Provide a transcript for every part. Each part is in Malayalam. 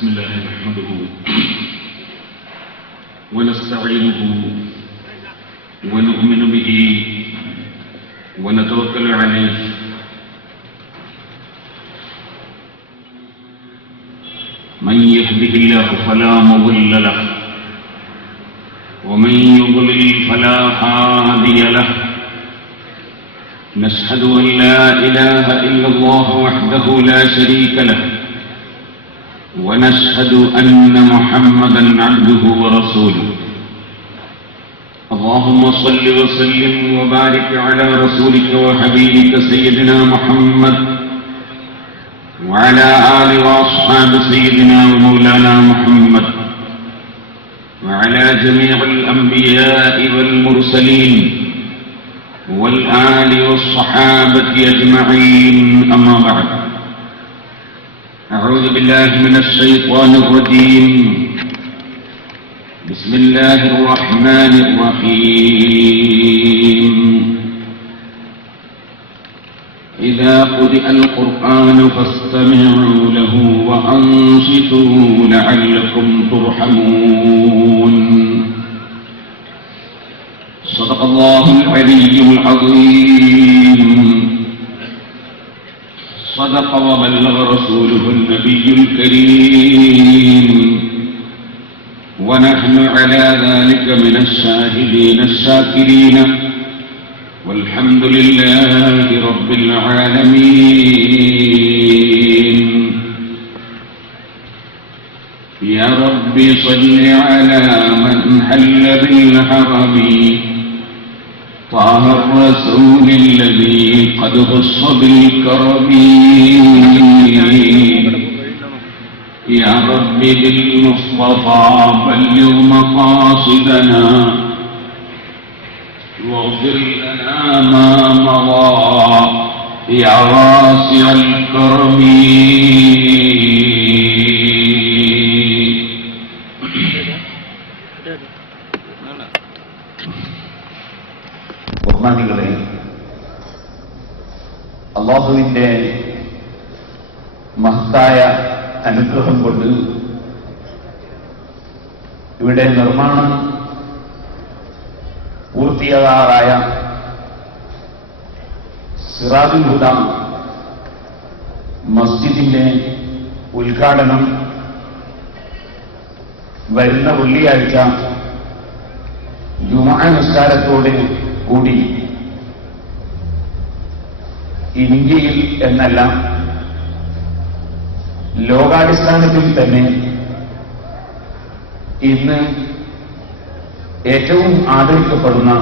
بسم الله نحمده ونستعينه ونؤمن به ونتوكل عليه من يهده الله فلا مضل له ومن يضلل فلا هادي له نشهد أن لا إله إلا الله وحده لا شريك له ونشهد أن محمدا عبده ورسوله اللهم صل وسلم وبارك على رسولك وحبيبك سيدنا محمد وعلى آل وأصحاب سيدنا ومولانا محمد وعلى جميع الأنبياء والمرسلين والآل والصحابة أجمعين أما بعد أعوذ بالله من الشيطان الرجيم بسم الله الرحمن الرحيم إذا قرئ القرآن فاستمعوا له وأنصتوا لعلكم ترحمون صدق الله العلي العظيم صدق وبلغ رسوله النبي الكريم ونحن على ذلك من الشاهدين الشاكرين والحمد لله رب العالمين يا رب صل على من حل بالحرم طه الرسول الذي قد خص بالكرم يا رب بالمصطفى بلغ مقاصدنا واغفر لنا ما مضى يا واسع الكرم ബഹുമാനികളെ, അല്ലാഹുവിന്റെ മഹത്തായ അനുഗ്രഹം കൊണ്ട് ഇവിടെ നിർമ്മാണം പൂർത്തിയാകാറായ സിറാജുൽ ഹുദ മസ്ജിദിന്റെ ഉദ്ഘാടനം വരുന്ന വെള്ളിയാഴ്ച ജുമുഅ നിസ്കാരത്തോട് കൂടി ഇന്ത്യയിൽ എന്നല്ല ലോകാടിസ്ഥാനത്തിൽ തന്നെ ഇന്ന് ഏറ്റവും ആദരിക്കപ്പെടുന്ന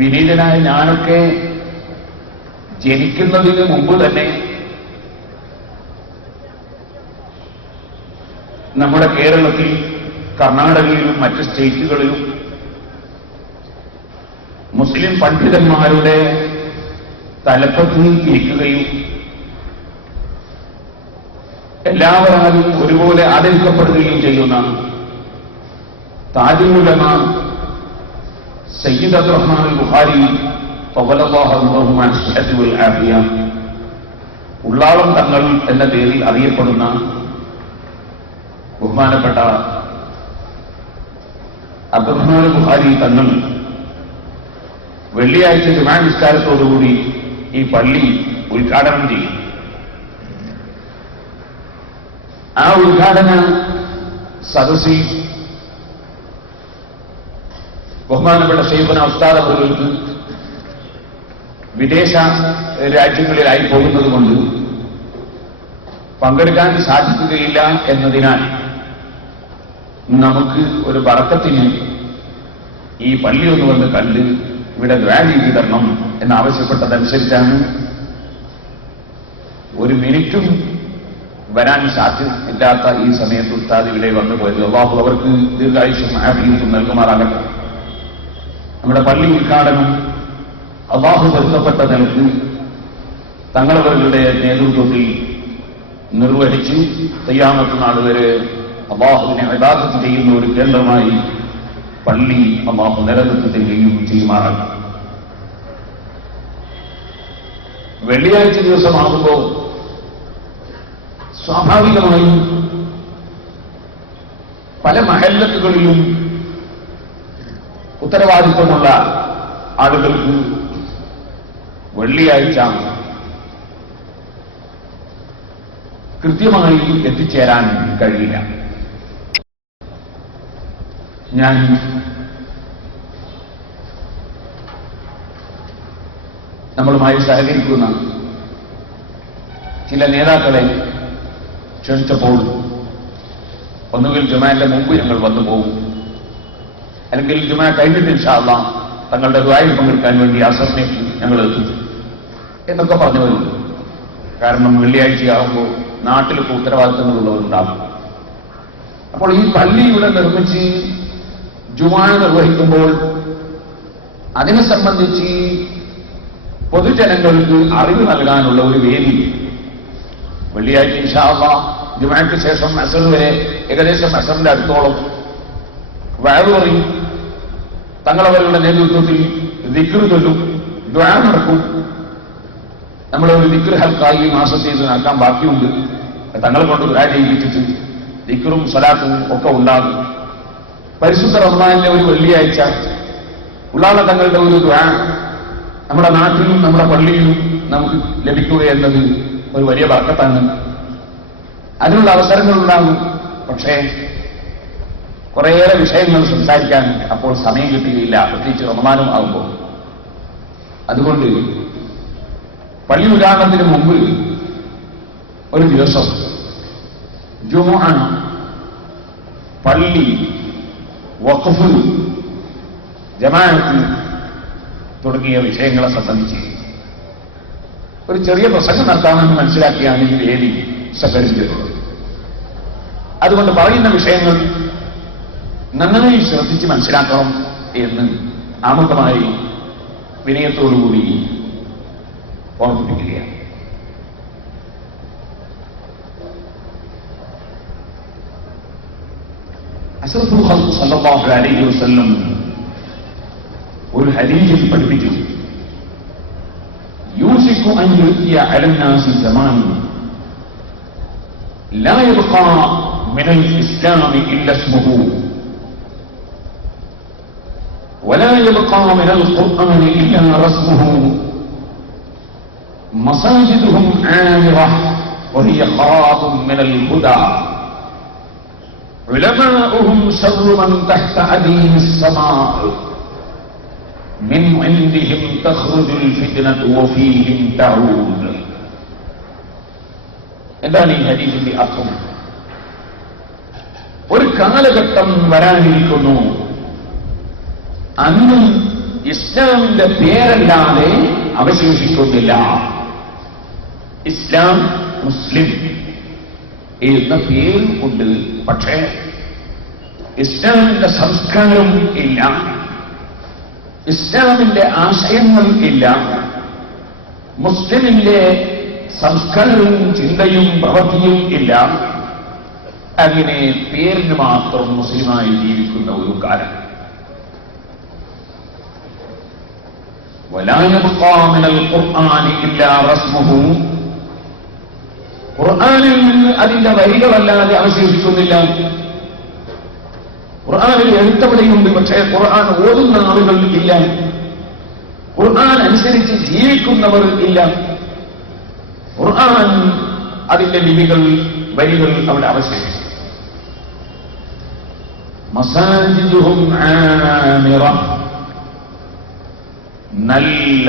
വിനീതനായ ഞാനൊക്കെ ജനിക്കുന്നതിന് മുമ്പ് തന്നെ നമ്മുടെ കേരളത്തിൽ, കർണാടകയിലും മറ്റ് സ്റ്റേറ്റുകളിലും മുസ്ലിം പണ്ഡിതന്മാരുടെ തലപ്പത്ത് ഇരിക്കുകയും എല്ലാവരും ഒരുപോലെ ആദരിക്കപ്പെടുകയും ചെയ്യുന്ന താജുൽ ഉലമ സയ്യിദ് അബ്ദുറഹ്മാൻ അൽ ബുഖാരി ത്വവലല്ലാഹു അൻഹു അസ്ഹദു വൽ ആഫിയ ഉള്ളാളം തങ്ങൾ എന്ന പേരിൽ അറിയപ്പെടുന്ന ബഹുമാനപ്പെട്ട അബ്ദുറഹ്മാൻ അൽ ബുഖാരി തങ്ങൾ വെള്ളിയാഴ്ച ജുമുഅ നിസ്കാരത്തോടുകൂടി ഈ പള്ളി ഉദ്ഘാടനം ചെയ്യും. ആ ഉദ്ഘാടന സദസ്സിൽ ബഹുമാനപ്പെട്ട ശൈഖുന ഉസ്താദ് അവർക്ക് വിദേശ രാജ്യങ്ങളിലായി പോകുന്നത് കൊണ്ട് പങ്കെടുക്കാൻ സാധിക്കുകയില്ല എന്നതിനാൽ നമുക്ക് ഒരു ബറക്കത്തിന് ഈ പള്ളി ഒന്ന് വന്ന് കണ്ട് ഇവിടെ ദുആ ചെയ്തു തരണം എന്നാവശ്യപ്പെട്ടതനുസരിച്ചാണ് ഒരു മിനിറ്റും വരാൻ സാധ്യതയില്ലാത്ത ഈ സമയത്ത് ഉസ്താദ് ഇവിടെ വന്നു പോയത്. അല്ലാഹു അവർക്ക് ദീർഘായുസ്സും ആഫിയത്തും നൽകുമാറാകട്ടെ. നമ്മുടെ പള്ളി ഉദ്ഘാടനം അല്ലാഹു പൊരുത്തപ്പെട്ട നിലക്ക് തങ്ങളവരുടെ നേതൃത്വത്തിൽ നിർവഹിച്ച് ഖിയാമത്ത് നാൾ വരെ അല്ലാഹുവിനെ ഇബാദത്ത് ചെയ്യുന്ന ഒരു കേന്ദ്രമായി പള്ളി അല്ലാഹു നിലനിർത്തുകയും ചെയ്യുമാറാണ്. വെള്ളിയാഴ്ച ദിവസമാകുമ്പോൾ സ്വാഭാവികമായും പല മഹല്ലത്തുകളിലും ഉത്തരവാദിത്വമുള്ള ആളുകൾക്ക് വെള്ളിയാഴ്ച കൃത്യമായി എത്തിച്ചേരാൻ കഴിയില്ല. ഞാൻ നമ്മളുമായി സഹകരിക്കുന്ന ചില നേതാക്കളെ ക്ഷണിച്ചപ്പോൾ ഒന്നുകിൽ ജുമാന്റെ മുമ്പ് ഞങ്ങൾ വന്നു പോകും, അല്ലെങ്കിൽ ജുമാ കഴിഞ്ഞിട്ട് ഇൻഷാ അല്ലാഹ് തങ്ങളുടെ ദുആയിൽ പങ്കെടുക്കാൻ വേണ്ടി അസറിലേക്ക് ഞങ്ങൾ എത്തും എന്നൊക്കെ പറഞ്ഞു വരുന്നു. കാരണം വെള്ളിയാഴ്ചയാകുമ്പോൾ നാട്ടിലൊക്കെ ഉത്തരവാദിത്തങ്ങളുള്ളവരുണ്ടാകും. അപ്പോൾ ഈ പള്ളി ഇവിടെ നിർമ്മിച്ച് ജുമാ നിർവഹിക്കുമ്പോൾ അതിനെ സംബന്ധിച്ച് പൊതുജനങ്ങൾക്ക് അറിവ് നൽകാനുള്ള ഒരു വേദി വെള്ളിയാഴ്ച ഇൻഷാ അല്ലാഹ് ജുമാക്ക് ശേഷം അസർ വരെ ഏകദേശം അസറിന്റെ അടുത്തോളം വയറു പറയും, തങ്ങളവരുടെ നേതൃത്വത്തിൽ ദിക്ർ ചൊല്ലും, ദുആ നടക്കും. നമ്മൾ ഒരു ദിക്ർ ഹൽക്കായി ഈ മാസത്തിൽ നടക്കാൻ ബാക്കിയുണ്ട്. തങ്ങളെ കൊണ്ട് ദുആ ചെയ്യിപ്പിച്ചിട്ട് ദിക്റും സ്വലാത്തും ഒക്കെ ഉണ്ടാകും. പരിശുദ്ധ റമദാനിലെ ഒരു വെള്ളിയാഴ്ച ഉള്ളാള തങ്ങളുടെ ഒരു ദുആ നമ്മുടെ നാട്ടിലും നമ്മുടെ പള്ളിയിലും നമുക്ക് ലഭിക്കുക എന്നത് ഒരു വലിയ ബർക്കത്താണ്. അതിനുള്ള അവസരങ്ങളുണ്ടാകും. പക്ഷേ കുറേയേറെ വിഷയങ്ങൾ സംസാരിക്കാൻ അപ്പോൾ സമയം കിട്ടുകയില്ല, പ്രത്യേകിച്ച് റമദാനും ആകുമ്പോൾ. അതുകൊണ്ട് പള്ളി ഉദ്ഘാടനത്തിന് മുമ്പ് ഒരു ദിവസം ജുമുഅ, പള്ളി, വഖഫ്, ജമാഅത്ത് തുടങ്ങിയ വിഷയങ്ങളെ സംബന്ധിച്ച് ഒരു ചെറിയ പ്രസംഗം നടത്താമെന്ന് മനസ്സിലാക്കിയാണ് ഈ വേദി സംഘടിപ്പിച്ചിട്ടുള്ളത്. അതുകൊണ്ട് പറയുന്ന വിഷയങ്ങൾ നന്നായി ശ്രദ്ധിച്ച് മനസ്സിലാക്കണം എന്ന് ആമുഖമായി വിനയത്തോടുകൂടി ഓർമ്മിപ്പിക്കുകയാണ്. അഷ്റഫുൽ ഖൽഖ് സല്ലല്ലാഹു അലൈഹി വസല്ലം ഒരു ഹദീസിൽ പഠിപ്പിച്ചു, യൂസിക്കു അൻ യുഅ്തിയ അലന്നാസി സമാൻ ലാ യബ്ഖാ മിനൽ ഇസ്ലാമി ഇല്ല ഇസ്മുഹു വലാ യബ്ഖാ മിനൽ ഖുർആനി ഇല്ലാ റസ്മുഹു മസാജിദുഹും ആമിറഹ വഹിയ ഖറാബും മിനൽ ഹുദാ ഉലമാഉഹും ശർറു മൻ തഹ്ത അദീമിസ് സമാഅ മിൻ ഇൻദിഹിം തഖ്റുജുൽ ഫിത്നതു വഫീഹിം തഊദ്. എന്താണ് ഈ ഹദീസിന്റെ അർത്ഥം? ഒരു കാലഘട്ടം വരാനിരിക്കുന്നു, അന്ന് ഇസ്ലാമിന്റെ പേരല്ലാതെ അവശേഷിക്കുന്നില്ല. ഇസ്ലാം, മുസ്ലിം എന്ന പേരും ഉണ്ട്, പക്ഷേ ഇസ്ലാമിന്റെ സംസ്കാരം ഇല്ല, ഇസ്ലാമിന്റെ ആശയങ്ങൾ ഇല്ല, മുസ്ലിമിന്റെ സംസ്കാരവും ചിന്തയും പ്രവൃത്തിയും ഇല്ല. അങ്ങനെ പേരിന് മാത്രം മുസ്ലിമായി ജീവിക്കുന്ന ഒരു കാലം. ولا يبقى من القرآن إلا رسمه. ഖുർആനിൽ നിന്ന് അതിന്റെ വരികളല്ലാതെ അവശേഷിക്കുന്നില്ല. ഖുർആനിൽ എഴുത്തവിടെയുണ്ട്, പക്ഷേ ഖുർആൻ ഓതുന്ന ആളുകൾ ഇല്ല, ഖുർആൻ അനുസരിച്ച് ജീവിക്കുന്നവർ ഇല്ല. ഖുർആൻ അതിന്റെ ലിപികൾ, വരികൾ അവിടെ അവശേഷിച്ചു. മസാജിദുഹും ആമിറ, നല്ല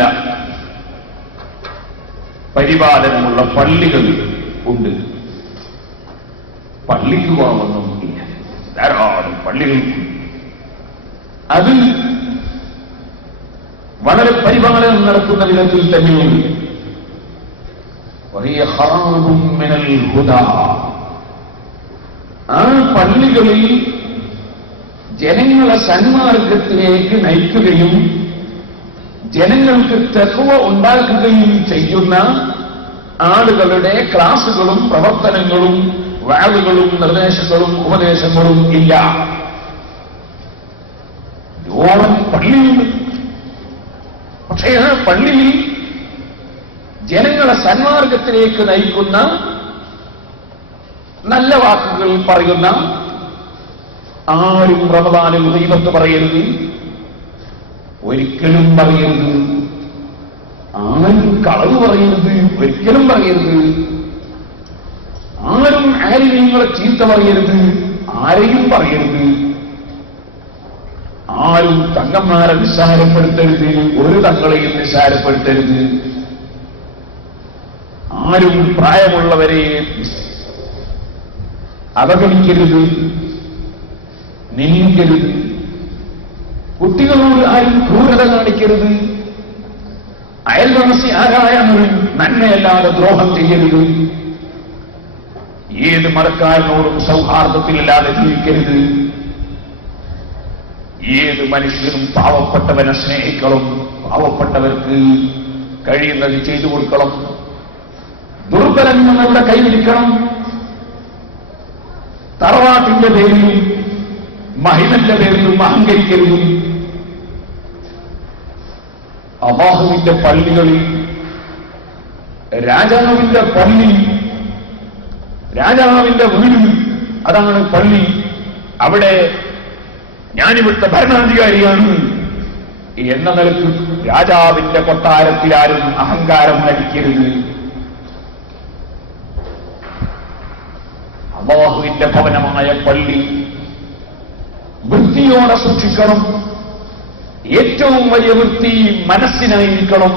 പരിപാലനമുള്ള പള്ളികൾ ഉണ്ട്. പള്ളിക്ക് പോകാനൊന്നും ഇല്ല, ധാരാളം പള്ളികൾ. അതിൽ വളരെ പരിപാലനം നടക്കുന്ന വിധത്തിൽ തന്നെയുണ്ട്. വലിയ ഖറാബും മിനൽ ഹുദാ. ആ പള്ളികളിൽ ജനങ്ങളെ സന്മാർഗത്തിലേക്ക് നയിക്കുകയും ജനങ്ങൾക്ക് തഖ്വ ഉണ്ടാക്കുകയും ചെയ്യുന്ന ആളുകളുടെ ക്ലാസുകളും പ്രവർത്തനങ്ങളും വഅദുകളും നിർദ്ദേശങ്ങളും ഉപദേശങ്ങളും ഇല്ല. യോളം പള്ളിയുണ്ട്, പക്ഷേ ആ പള്ളിയിൽ ജനങ്ങളെ സന്മാർഗത്തിലേക്ക് നയിക്കുന്ന നല്ല വാക്കുകൾ പറയുന്ന ആരും റമദാനിൽ ഗീബത്ത് പറയരുത്, ഒരിക്കലും പറയരുത്. ആരും കളവ് പറയരുത്, ഒരിക്കലും പറയരുത്. ആരും ആലിമീങ്ങളെ ചീത്ത പറയരുത്, ആരെയും പറയരുത്. ആരും തങ്ങന്മാരെ നിസ്സാരപ്പെടുത്തരുത്, ഒരു തങ്ങളെയും നിസ്സാരപ്പെടുത്തരുത്. ആരും പ്രായമുള്ളവരെ അവഗണിക്കരുത്, നിന്ദിക്കരുത്. കുട്ടികളോട് ആരും ക്രൂരത കാണിക്കരുത്. അയൽവാസി ആരായാലും നന്മയല്ലാതെ ദ്രോഹം ചെയ്യരുത്. ഏത് മതക്കാരനോടും സൗഹാർദ്ദത്തിലില്ലാതെ ജീവിക്കരുത്. ഏത് മനുഷ്യനും പാവപ്പെട്ടവനെ സ്നേഹിക്കണം, പാവപ്പെട്ടവർക്ക് കഴിയുന്നത് ചെയ്തു കൊടുക്കണം. ദുർബലങ്ങളുടെ കൈവിരിക്കണം. തറവാട്ടിന്റെ പേരിലും മഹിമന്റെ പേരിലും അഹങ്കരിക്കരുത്. അല്ലാഹുവിന്റെ പള്ളികളിൽ രാജാവിന്റെ പള്ളി, രാജാവിന്റെ വീട്, അതാണ് പള്ളി. അവിടെ ഞാനിവിടുത്തെ ഭരണാധികാരിയാണ് എന്ന നിലക്ക് രാജാവിന്റെ കൊട്ടാരത്തിലാരും അഹങ്കാരം നടിക്കരുത്. അല്ലാഹുവിന്റെ ഭവനമായ പള്ളി വൃത്തിയോടെ സൂക്ഷിക്കണം. ഏറ്റവും വലിയ വൃത്തി മനസ്സിനായിരിക്കണം.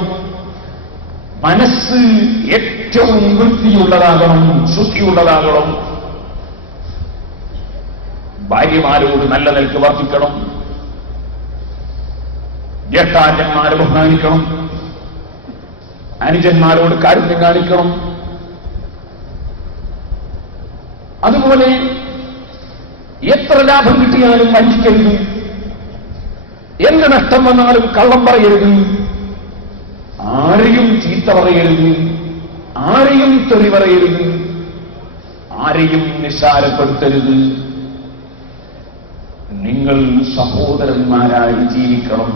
മനസ്സ് ഏറ്റവും വൃത്തിയുള്ളതാകണം, ശുദ്ധിയുള്ളതാകണം. ഭാര്യമാരോട് നല്ല നിലക്ക് വർത്തിക്കണം. ജ്യേഷ്ഠാന്മാരെ ബഹുമാനിക്കണം. അനുജന്മാരോട് കാരുണ്യം കാണിക്കണം. അതുപോലെ എത്ര ലാഭം കിട്ടിയാലും വഞ്ചിക്കരുത്. എന്ത് നഷ്ടം വന്നാലും കള്ളം പറയരുത്. ആരെയും ചീത്ത പറയരുത്. ആരെയും തെറി പറയരുത്. ആരെയും നിസ്സാരപ്പെടുത്തരുത്. നിങ്ങൾ സഹോദരന്മാരായി ജീവിക്കണം.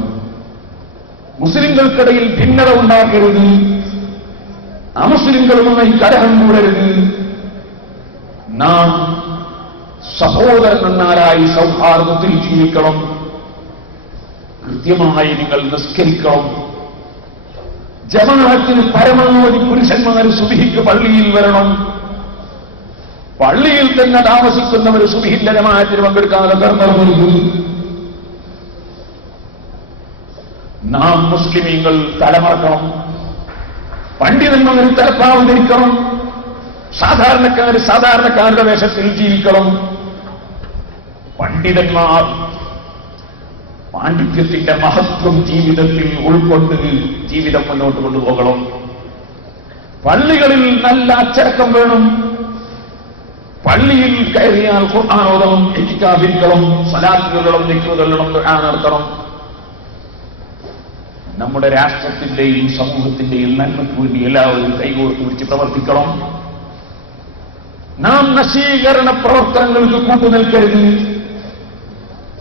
മുസ്ലിങ്ങൾക്കിടയിൽ ഭിന്നത ഉണ്ടാക്കരുത്. അമുസ്ലിങ്ങളുമായി കലഹം കൂടരുത്. നാം സഹോദരന്മാരായി സൗഹാർദ്ദത്തിൽ ജീവിക്കണം. കൃത്യമായി നിങ്ങൾ നിസ്കരിക്കണം. ജമാഅത്തിന് പരമാവധി പുരുഷന്മാർ സുബ്ഹിക്ക് പള്ളിയിൽ വരണം. പള്ളിയിൽ തന്നെ താമസിക്കുന്നവർ സുബ്ഹിന്റെ ജമാഅത്തിന് പങ്കെടുക്കാതെ ധർമ്മം. നാം മുസ്ലിമീങ്ങൾ തലമറക്കണം. പണ്ഡിതന്മാർ തലപ്പാവ് ധരിക്കണം. സാധാരണക്കാരുടെ വേഷത്തിൽ ജീവിക്കണം. പണ്ഡിതന്മാർ പാണ്ഡിത്യത്തിന്റെ മഹത്വം ജീവിതത്തിൽ ഉൾക്കൊണ്ട് ജീവിതം മുന്നോട്ട് കൊണ്ടുപോകണം. പള്ളികളിൽ നല്ല അച്ചടക്കം വേണം. പള്ളിയിൽ കയറിയാൽ ഖുർആൻ ഓതണം, ഇത്തികാഫിരിക്കണം, സ്വലാത്ത് ചൊല്ലണം, ദിക്ർ ചൊല്ലണം, ദുആ നടത്തണം. നമ്മുടെ രാഷ്ട്രത്തിന്റെയും സമൂഹത്തിന്റെയും നന്മയ്ക്ക് വേണ്ടി എല്ലാവരും കൈകോർത്ത് പിടിച്ച് പ്രവർത്തിക്കണം. നാം നശീകരണ പ്രവർത്തനങ്ങൾക്ക് കൂട്ടുനിൽക്കരുത്.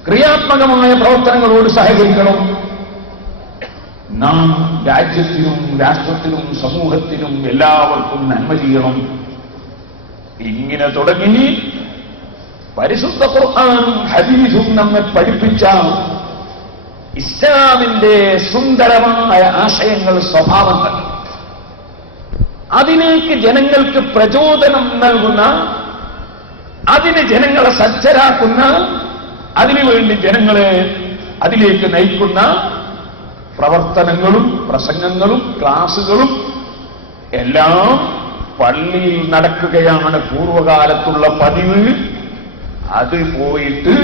ക്രിയാത്മകമായ പ്രവർത്തനങ്ങളോട് സഹകരിക്കണം. നാം രാജ്യത്തിനും രാഷ്ട്രത്തിനും സമൂഹത്തിനും എല്ലാവർക്കും നന്മ ചെയ്യണം. ഇങ്ങനെ തുടങ്ങി പരിശുദ്ധ ഖുർആനും ഹദീസും നമ്മെ പഠിപ്പിച്ച ഇസ്ലാമിന്റെ സുന്ദരമായ ആശയങ്ങൾ, സ്വഭാവങ്ങൾ, അതിലേക്ക് ജനങ്ങൾക്ക് പ്രചോദനം നൽകുന്ന, അതിന് ജനങ്ങളെ സജ്ജരാക്കുന്ന, അതിനുവേണ്ടി ജനങ്ങളെ അതിലേക്ക് നയിക്കുന്ന പ്രവർത്തനങ്ങളും പ്രസംഗങ്ങളും ക്ലാസുകളും എല്ലാം പള്ളിയിൽ നടക്കുകയാണ് പൂർവകാലത്തുള്ള പതിവ്. അത് പോയിട്ട്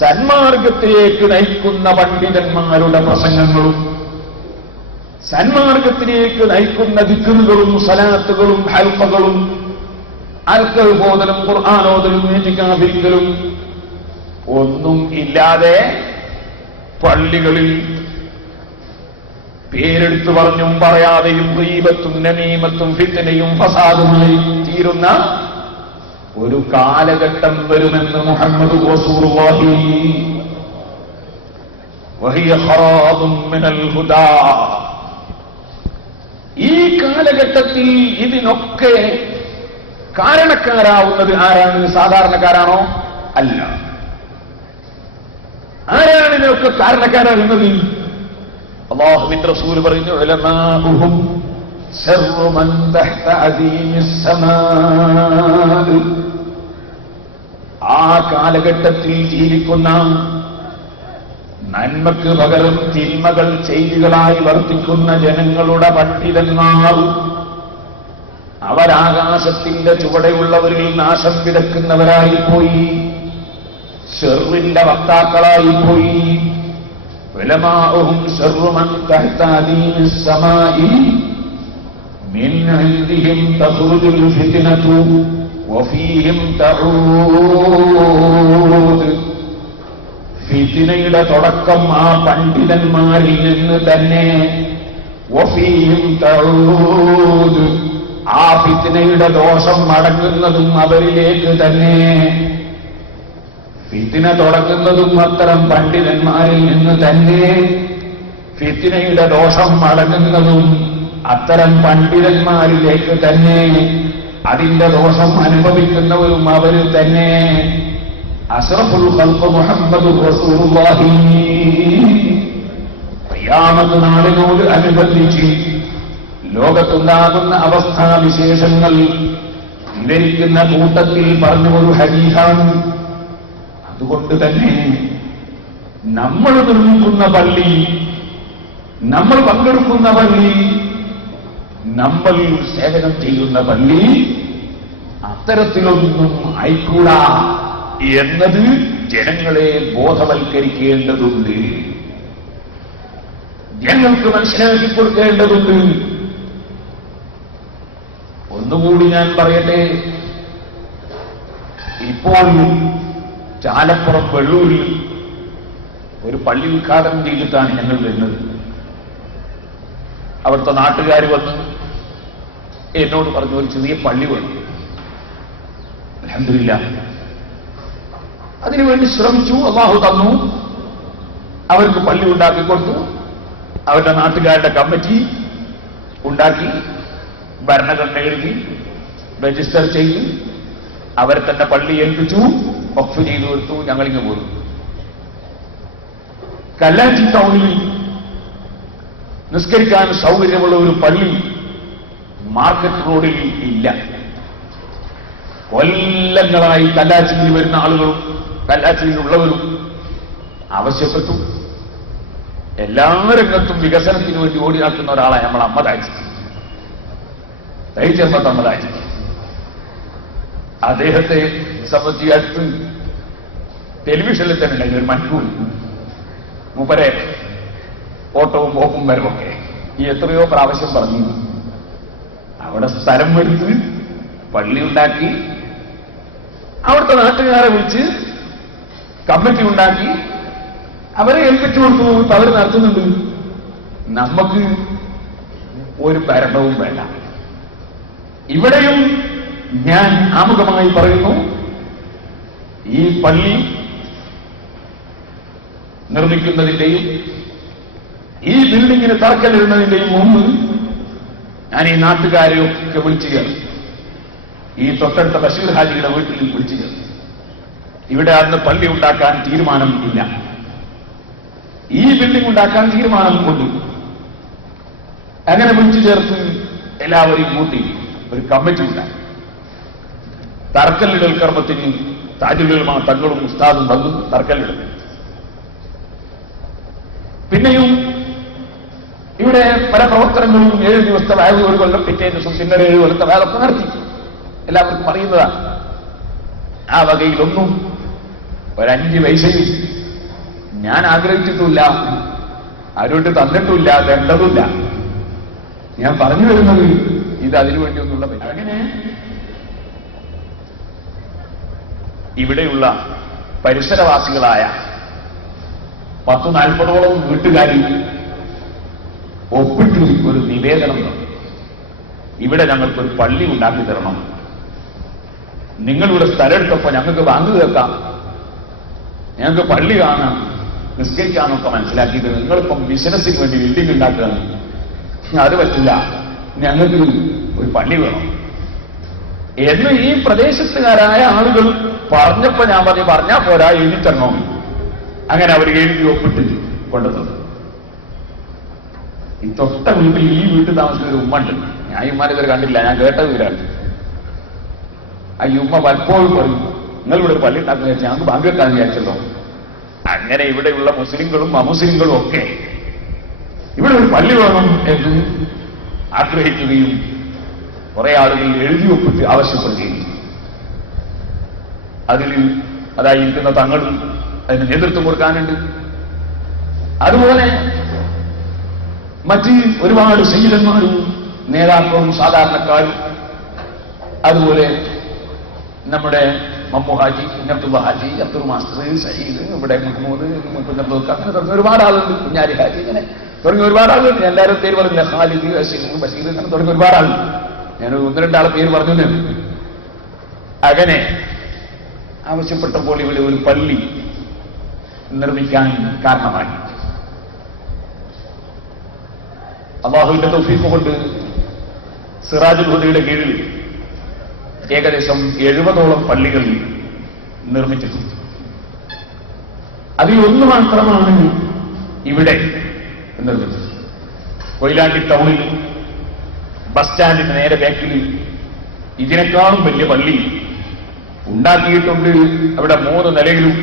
സന്മാർഗത്തിലേക്ക് നയിക്കുന്ന പണ്ഡിതന്മാരുടെ പ്രസംഗങ്ങളും സന്മാർഗത്തിലേക്ക് നയിക്കുന്ന ദിക്റുകളും സലാത്തുകളും ഹൽഖകളും അൽക്കൽ ബോധനം ഖുർആനോദലും ഇത്തികാഫിരിക്കലും ഒന്നും ഇല്ലാതെ പള്ളികളിൽ പേരെടുത്തു പറഞ്ഞും പറയാതെയും ഗീബത്തും നമീമത്തും ഫിത്നയും ഫസാദുമായി തീരുന്ന ഒരു കാലഘട്ടം വരുമെന്ന് മുഹമ്മദ് റസൂലുള്ളാഹി വഹിയ ഖറാബും മിനൽ ഹുദാ. ഈ കാലഘട്ടത്തിൽ ഇതിനൊക്കെ കാരണക്കാരാവുന്നത് ആരാണ്? സാധാരണക്കാരാണോ? അല്ല. ആരാണ് ഇതിനൊക്കെ കാരണക്കാരാകുന്നത്? അല്ലാഹുവിന്റെ റസൂൽ പറയുന്നു, ഉലമാഉഹും ശർറു മൻ തഹ്ത അദീമിസ് സമാഅ്. ആ കാലഘട്ടത്തിൽ ജീവിക്കുന്ന നന്മക്ക് പകരം തിന്മകൾ ചെയ്തികളായി വർത്തിക്കുന്ന ജനങ്ങളുടെ പണ്ഡിതന്മാർ അവരാകാശത്തിന്റെ ചുവടെയുള്ളവരിൽ നാശം വിതക്കുന്നവരായിപ്പോയി, ഷർറിന്റെ വക്താക്കളായിപ്പോയി. ഉലമാഉഹും ശർറു മൻ തഹ്ത അദീമിസ് സമാഇ മിൻ ഇൻദിഹിം തഖ്റുജുൽ ഫിത്നതു വഫീഹിം തഊദ്. ഫിത്നയുടെ തുടക്കം ആ പണ്ഡിതന്മാരിൽ നിന്ന് തന്നെ. വഫീഹിം തഊദ്. ആ ഫിത്നയുടെ ദോഷം മടങ്ങുന്നതും അവരിലേക്ക് തന്നെ. ഫിത്ന തുടങ്ങുന്നതും അത്തരം പണ്ഡിതന്മാരിൽ നിന്ന് തന്നെ. ഫിത്നയുടെ ദോഷം മടങ്ങുന്നതും അത്തരം പണ്ഡിതന്മാരിലേക്ക് തന്നെ. അതിന്റെ ദോഷം അനുഭവിക്കുന്നവരും അവരിൽ തന്നെ. അശ്റഫുൽ ഖൽഖ് മുഹമ്മദുർ റസൂലുള്ളാഹി ഖിയാമത്ത് നാളിനോട് അനുബന്ധിച്ച് ലോകത്തുണ്ടാകുന്ന അവസ്ഥാവിശേഷങ്ങൾ വിവരിക്കുന്ന കൂട്ടത്തിൽ പറഞ്ഞ ഒരു ഹദീസാണ്. അതുകൊണ്ട് തന്നെ നമ്മൾ നിർമ്മിക്കുന്ന പള്ളി, നമ്മൾ പങ്കെടുക്കുന്ന പള്ളി, നമ്മൾ സേവനം ചെയ്യുന്ന പള്ളി അത്തരത്തിലൊന്നും ആയിക്കൂടാ എന്നത് ജനങ്ങളെ ബോധവൽക്കരിക്കേണ്ടതുണ്ട്, ജനങ്ങൾക്ക് മനസ്സിലാക്കി കൊടുക്കേണ്ടതുണ്ട്. ഒന്നുകൂടി ഞാൻ പറയട്ടെ, ഇപ്പോൾ ചാലപ്പുറം വെള്ളൂരിൽ ഒരു പള്ളി ഉദ്ഘാടനം ചെയ്തിട്ടാണ് ഞങ്ങൾ വരുന്നത്. അവിടുത്തെ നാട്ടുകാർ വന്ന് എന്നോട് പറഞ്ഞു, ഒരു ചെറിയ പള്ളി വേണം. അൽഹംദുലില്ലാഹ് അതിനുവേണ്ടി ശ്രമിച്ചു, അല്ലാഹു തന്നു. അവർക്ക് പള്ളി ഉണ്ടാക്കി കൊടുത്തു. അവരുടെ നാട്ടുകാരുടെ കമ്മിറ്റി ഉണ്ടാക്കി, ഭരണഘടന എഴുതി, രജിസ്റ്റർ ചെയ്തു, അവരെ തന്നെ പള്ളി ഏൽപ്പിച്ചു, വഖഫ് ചെയ്തു കൊടുത്തു. ഞങ്ങളിങ്ങ് പോയി. കല്ലാച്ചി ടൗണിൽ നിസ്കരിക്കാൻ സൗകര്യമുള്ള ഒരു പള്ളി മാർക്കറ്റ് റോഡിൽ ഇല്ല. കൊല്ലങ്ങളായി കല്ലാച്ചിയിൽ വരുന്ന ആളുകളും കല്ലാച്ചിയിലുള്ളവരും ആവശ്യപ്പെട്ടു. എല്ലാ രംഗത്തും വികസനത്തിന് വേണ്ടി ഓടി നടക്കുന്ന ഒരാളാണ് നമ്മൾ അമ്മദാജി, തൈച്ചെമ്പത്ത് അമ്മദാജി. അദ്ദേഹത്തെ സംബന്ധിച്ച് അടുത്ത് ടെലിവിഷനിൽ തന്നെ ഉണ്ടായി ഒരു മണിക്കൂർ മൂപ്പരെ ഓട്ടവും പോക്കും വരവൊക്കെ ഈ എത്രയോ പ്രാവശ്യം പറഞ്ഞു. അവിടെ സ്ഥലം എടുത്ത് പള്ളി ഉണ്ടാക്കി, അവിടുത്തെ നാട്ടുകാരെ വിളിച്ച് കമ്മിറ്റി ഉണ്ടാക്കി, അവരെ ഏൽപ്പിച്ചു കൊടുത്തു. അവർ നടത്തുന്നുണ്ട്. നമുക്ക് ഒരു ഭരണവും വേണ്ട. ഇവിടെയും ഞാൻ ആമുഖമായി പറയുന്നു, ഈ പള്ളി നിർമ്മിക്കുന്നതിന്റെയും ഈ ബിൽഡിങ്ങിന് തറക്കല്ലിടുന്നതിന്റെയും മുമ്പ് ഞാൻ ഈ നാട്ടുകാരെയൊക്കെ വിളിച്ചു ചേർന്നു. ഈ തൊട്ടടുത്ത ബഷീർ ഹാജിയുടെ വീട്ടിൽ വിളിച്ചു ചേർന്നു. ഇവിടെ അന്ന് പള്ളി ഉണ്ടാക്കാൻ തീരുമാനം ഇല്ല, ഈ ബിൽഡിംഗ് ഉണ്ടാക്കാൻ തീരുമാനം കൊണ്ടു. അങ്ങനെ വിളിച്ചു ചേർത്ത് എല്ലാവരെയും കൂട്ടി ഒരു കമ്മിറ്റി ഉണ്ടായി. തറക്കല്ലിടൽ കർമ്മത്തിന് താജുൽ ഉലമ തങ്ങളും ഉസ്താദും വന്നു തറക്കല്ലിടൽ. പിന്നെയും ഇവിടെ പല പ്രവർത്തനങ്ങളും 7 ദിവസത്തെ വയറ്, ഒരു കൊല്ലം, പിറ്റേ ദിവസം പിന്നെ 7 കൊല്ലത്തെ വയറൊക്കെ നടത്തി. എല്ലാവർക്കും അറിയുന്നതാണ്. ആ വകയിലൊന്നും ഒരു 5 പൈസയും ഞാൻ ആഗ്രഹിച്ചിട്ടില്ല, ആരോട്ട് തന്നിട്ടില്ല, തരേണ്ടതുമില്ല. ഞാൻ പറഞ്ഞു വരുന്നത് ഇത് അതിനുവേണ്ടിയൊന്നുള്ള പൈസ. അങ്ങനെ ഇവിടെയുള്ള പരിസരവാസികളായ 10-40ഓളം വീട്ടുകാരിൽ ഒപ്പിട്ട് ഒരു നിവേദനം തന്നു. ഇവിടെ ഞങ്ങൾക്കൊരു പള്ളി ഉണ്ടാക്കി തരണം. നിങ്ങളിവിടെ സ്ഥലം എടുത്തപ്പോൾ ഞങ്ങൾക്ക് ബാങ്ക് കേൾക്കാം, ഞങ്ങൾക്ക് പള്ളി കാണാം, നിസ്കരിക്കാനൊക്കെ മനസ്സിലാക്കിയിട്ട് നിങ്ങളിപ്പം ബിസിനസ്സിന് വേണ്ടി ബിൽഡിംഗ് ഉണ്ടാക്കുകയാണ്. അത് പറ്റില്ല, ഞങ്ങൾക്ക് ഒരു പള്ളി വേണം എന്ന് ഈ പ്രദേശത്തുകാരായ ആളുകൾ പറഞ്ഞപ്പോ ഞാൻ പറഞ്ഞാ പോരാ, എഴുതിത്തരണോ. അങ്ങനെ അവർ എഴുതി ഒപ്പിട്ട് കൊണ്ടുതന്നു. ഈ തൊട്ട വീട്ടിൽ ഈ വീട്ടിൽ താമസിക്കുന്ന ഒരു ഉമ്മ ഉണ്ട്. ഞാൻ ഈ ഉമ്മാനെ ഇതുവരെ കണ്ടില്ല, ഞാൻ കേട്ടത് ഇവരാണ്. ആ ഈ ഉമ്മ പലപ്പോഴും പറയും, നിങ്ങൾ ഇവിടെ ഒരു പള്ളി ഉണ്ടാക്കുന്ന വെച്ചാൽ ഞങ്ങൾക്ക് ബാങ്ക് വെക്കാൻ വിചാരിച്ചല്ലോ. അങ്ങനെ ഇവിടെയുള്ള മുസ്ലിങ്ങളും അമുസ്ലിങ്ങളും ഒക്കെ ഇവിടെ ഒരു പള്ളി വേണം എന്ന് ആഗ്രഹിക്കുകയും കുറെ ആളുകൾ എഴുതി ഒപ്പിട്ട് ആവശ്യപ്പെടുകയും അതിൽ അതായിരിക്കുന്ന തങ്ങളും അതിന് നേതൃത്വം കൊടുക്കാനുണ്ട്. അതുപോലെ മറ്റ് ഒരുപാട് സയ്യിദന്മാരും നേതാക്കളും സാധാരണക്കാരും, അതുപോലെ നമ്മുടെ മമ്മു ഹാജി, അബ്ദുള്ള ഹാജി, അബ്ദുൾ മാസ്റ്റർ, സയ്യിദ്, ഇവിടെ മുഹമ്മദ്, അങ്ങനെ തുടങ്ങിയ ഒരുപാട് ആളുണ്ട്, കുഞ്ഞാരി ഹാജി, ഇങ്ങനെ തുടങ്ങിയ ഒരുപാട് ആളുകളുണ്ട്. എല്ലാവരും പേര് പറഞ്ഞില്ല, ഖാലിദ്, അസീദ്, ബഷീർ, അങ്ങനെ തുടങ്ങിയ ഒരുപാട് ആളുണ്ട്. ഞാൻ ഒന്ന് രണ്ടാളെ പേര് പറഞ്ഞു. അങ്ങനെ ആവശ്യപ്പെട്ടപ്പോൾ ഇവിടെ ഒരു പള്ളി നിർമ്മിക്കാൻ കാരണമായി. അല്ലാഹുവിന്റെ തൗഫീഖ് കൊണ്ട് സിറാജുൽ ഹുദയുടെ കീഴിൽ ഏകദേശം 70ഓളം പള്ളികൾ നിർമ്മിച്ചിട്ടുണ്ട്. അതിൽ ഒന്ന് മാത്രമാണ് ഇവിടെ നിർമ്മിച്ചത്. കൊയിലാണ്ടി ടൗണിൽ ബസ് സ്റ്റാൻഡിന് നേരെ ബാക്കിൽ ഇതിനേക്കാളും വലിയ പള്ളി ഉണ്ടാക്കിയിട്ടുണ്ട്. അവിടെ 3 നിലയിലും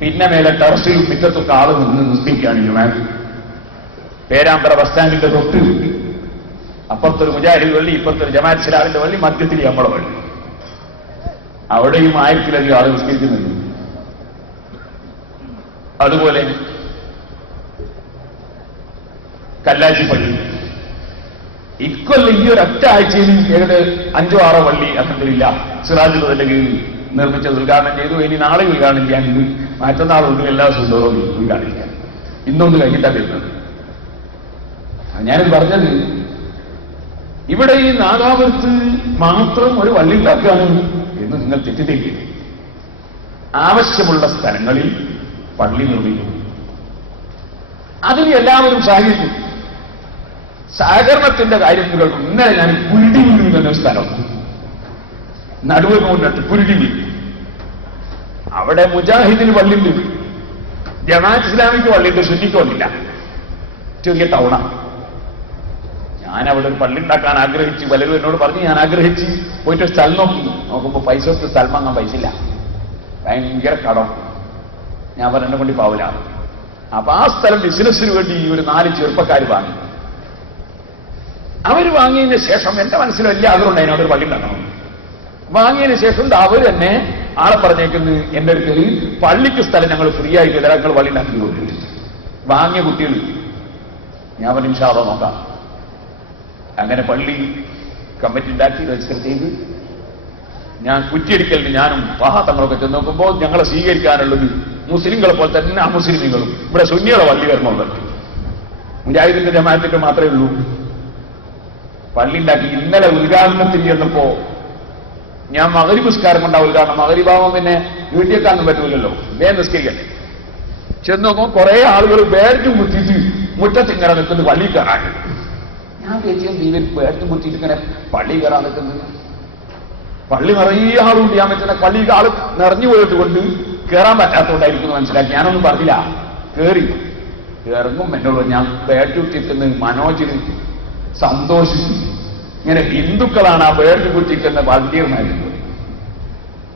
പിന്നെ മേലെ ടെറസിലും മുറ്റത്തൊക്കെ ആള് നിന്ന് നിസ്കരിക്കുകയാണ്. പേരാമ്പ്ര ബസ് സ്റ്റാൻഡിന്റെ തൊട്ട് അപ്പുറത്തൊരു മുജാഹിദ് പള്ളി, ഇപ്പുറത്തൊരു ജമാഅത്ത് ഇസ്ലാമിന്റെ പള്ളി, മധ്യത്തിൽ നമ്മളെ പള്ളി. അവിടെയും 1000-ലധികം ആൾ നിസ്കരിക്കുന്നുണ്ട്. അതുപോലെ കല്ലാച്ചി പള്ളി ഇക്കൊല്ലം ഈ ഒരൊറ്റ ആഴ്ചയിൽ ഏകദേശം 5-6 പള്ളി അൽഹംദുലില്ലാ സിറാജുൽ ഹുദയുടെ കീഴിൽ നിർമ്മിച്ചത് ഉദ്ഘാടനം ചെയ്തു. ഇനി നാളെ ഉദ്ഘാടനം ചെയ്യാനുണ്ട്, മറ്റന്നാളുണ്ട്, എല്ലാ ദിവസവും ഉദ്ഘാടനം ചെയ്യാൻ. ഇന്നൊന്ന് കഴിഞ്ഞിട്ടാണ് വരുന്നത്. ഞാനിത് പറഞ്ഞത് ഇവിടെ ഈ നാദാപുരത്ത് മാത്രം ഒരു പള്ളി ഉണ്ടാക്കുകയാണ് എന്ന് നിങ്ങൾ തെറ്റിദ്ധരിക്കരുത്. ആവശ്യമുള്ള സ്ഥലങ്ങളിൽ പള്ളി നിർമ്മിക്കുന്നു. അതിന് എല്ലാവരും സഹകരിക്കും. സഹകരണത്തിന്റെ കാര്യങ്ങൾ ഇന്നലെ ഞാൻ കുരുടി വീട് എന്ന സ്ഥലം നടുവ് കൊണ്ടിട്ട് കുരുടി വീട്, അവിടെ മുജാഹിദിന് പള്ളിയുണ്ട്, ജമാഅത്ത് ഇസ്ലാമിക്ക് പള്ളിയുണ്ട്, സുന്നിക്ക് പള്ളിയില്ല. ചെറിയ ടൗണാണ്. ഞാനവിടെ ഒരു പള്ളി ഉണ്ടാക്കാൻ ആഗ്രഹിച്ച് പലരും എന്നോട് പറഞ്ഞു. ഞാൻ ആഗ്രഹിച്ച് പോയിട്ട് സ്ഥലം നോക്കുമ്പോൾ പൈസ കൊടുത്ത് സ്ഥലം വാങ്ങാൻ പൈസ ഇല്ല, ഭയങ്കര കടം. ഞാൻ പറഞ്ഞ കൊണ്ട് പാവില്ല. അപ്പൊ ആ സ്ഥലം ബിസിനസ്സിന് വേണ്ടി ഒരു 4 ചെറുപ്പക്കാർ വാങ്ങി. അവർ വാങ്ങിയതിന് ശേഷം എന്റെ മനസ്സിൽ വലിയ ആഗ്രഹമുണ്ട് അതിനോട് ഒരു പള്ളി ഉണ്ടാക്കണം. വാങ്ങിയതിന് ശേഷം അവർ തന്നെ ആളെ പറഞ്ഞേക്കുന്നത് എന്റെ അടുക്കൽ പള്ളിക്ക് സ്ഥലം ഞങ്ങൾ ഫ്രീ ആയിട്ട് ഞങ്ങൾ പള്ളി ഉണ്ടാക്കി കൊടുത്തു. വാങ്ങിയ കുട്ടികൾ ഞാൻ പറഞ്ഞു ഇൻഷാ അല്ലാഹ് നോക്കാം. അങ്ങനെ പള്ളി കമ്മിറ്റി ഉണ്ടാക്കി രജിസ്റ്റർ ചെയ്ത് ഞാൻ കുറ്റിയടിക്കലിന് ഞാനും തങ്ങളൊക്കെ ചെന്ന് നോക്കുമ്പോൾ ഞങ്ങളെ സ്വീകരിക്കാനുള്ളത് മുസ്ലിങ്ങളെ പോലെ തന്നെ അമുസ്ലിങ്ങളും ഇവിടെ സുന്നികളെ പള്ളി വരണമുള്ളത്. മുജാഹിദിന്റെ ജമാഅത്തിന്റെ മാത്രമേ ഉള്ളൂ. പള്ളി ഉണ്ടാക്കി. ഇന്നലെ ഉദ്ഘാടനത്തിൽ ചെന്നപ്പോ ഞാൻ മഗ്‌രിബ് നിസ്കാരം കൊണ്ടാ ഉദ്ഘാടനം. മഗ്‌രിബാവുമ്പോൾ പിന്നെ വീട്ടിലേക്കാനൊന്നും പറ്റൂലല്ലോ, വേഗം നിസ്കരിക്കണ്ടേ. ചെന്ന് നോക്കുമ്പോൾ കുറെ ആളുകൾ ബാറ്റ് മുത്തിച്ച് മുറ്റത്ത് ഇങ്ങനെ നിൽക്കുന്നു പള്ളി കയറാൻ. ഞാൻ വിചാരിച്ചു ബാറ്റ് മുത്തിയിട്ട് ഇങ്ങനെ പള്ളി കയറാൻ നിൽക്കുന്നത്. പള്ളി നിറയെ ആളുണ്ട്. ഞാൻ പറ്റുന്ന പള്ളിയിൽ ആള് നിറഞ്ഞു പോയത് കൊണ്ട് കയറാൻ പറ്റാത്തതുകൊണ്ടായിരിക്കും മനസ്സിലാക്കി. ഞാനൊന്നും പറഞ്ഞില്ല. കയറി ഇറങ്ങും എന്നോട് ഞാൻ ബാറ്റ് കുത്തിക്കുന്ന മനോജിന് സന്തോഷിച്ചു. ഇങ്ങനെ ഹിന്ദുക്കളാണ് ആ വേർഡ് കുത്തിക്കുന്ന വണ്ടിയർമാരുന്നത്.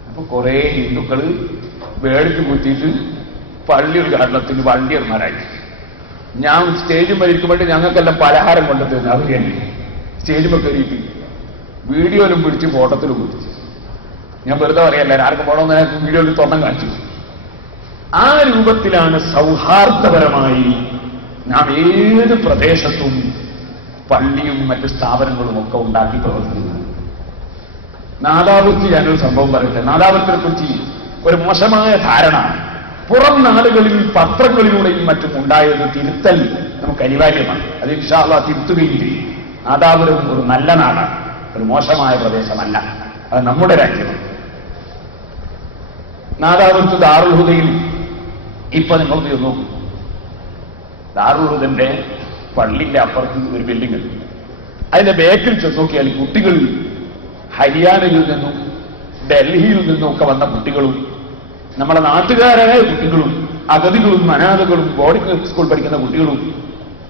അപ്പൊ കുറെ ഹിന്ദുക്കള് വേർഡ് കുത്തിയിട്ട് പള്ളി ഉദ്ഘാടനത്തിന് വണ്ടിയർമാരായി. ഞാൻ സ്റ്റേജിൽ മരിക്കുമ്പോൾ ഞങ്ങൾക്കെല്ലാം പലഹാരം കൊണ്ടുതരുന്നു. അവർ തന്നെ സ്റ്റേജിൽ കയറിയിട്ട് വീഡിയോയിലും പിടിച്ച് ഫോട്ടത്തിലും കുത്തി. ഞാൻ വെറുതെ പറയല്ല, ആർക്കും പോകണമെന്ന് വീഡിയോയിൽ തുറന്നു കാണിച്ചു. ആ രൂപത്തിലാണ് സൗഹാർദ്ദപരമായി നാം ഏത് പ്രദേശത്തും പള്ളിയും മറ്റ് സ്ഥാപനങ്ങളും ഒക്കെ ഉണ്ടാക്കി പ്രവർത്തിക്കുന്നത്. നാദാപുരത്ത് ഞാനൊരു സംഭവം പറയട്ടെ. നാദാപുരത്തിനെ കുറിച്ച് ഒരു മോശമായ ധാരണ പുറം നാടുകളിൽ പത്രങ്ങളിലൂടെയും മറ്റും ഉണ്ടായത് തിരുത്തൽ നമുക്ക് അനിവാര്യമാണ്. അത് ഇൻഷാ അല്ലാഹ് തിരുത്തുകയും ചെയ്യും. നാദാപുരം ഒരു നല്ല നാടാണ്, ഒരു മോശമായ പ്രദേശമല്ല. അത് നമ്മുടെ രാജ്യമാണ്. നാദാപുരത്ത് ദാറുൽ ഹുദയിൽ ഇപ്പൊ നിങ്ങൾക്ക് നോക്കൂ, ദാറുൽ ഹുദന്റെ പള്ളിന്റെ അപ്പുറത്ത് ഒരു ബിൽഡിംഗ് ഉണ്ട്. അതിന്റെ ബേക്കിൽ ചെന്ന് നോക്കിയാൽ കുട്ടികൾ ഹരിയാനയിൽ നിന്നും ഡൽഹിയിൽ നിന്നും ഒക്കെ വന്ന കുട്ടികളും നമ്മുടെ നാട്ടുകാരായ കുട്ടികളും അഗതികളും അനാഥകളും ബോർഡിംഗ് സ്കൂൾ പഠിക്കുന്ന കുട്ടികളും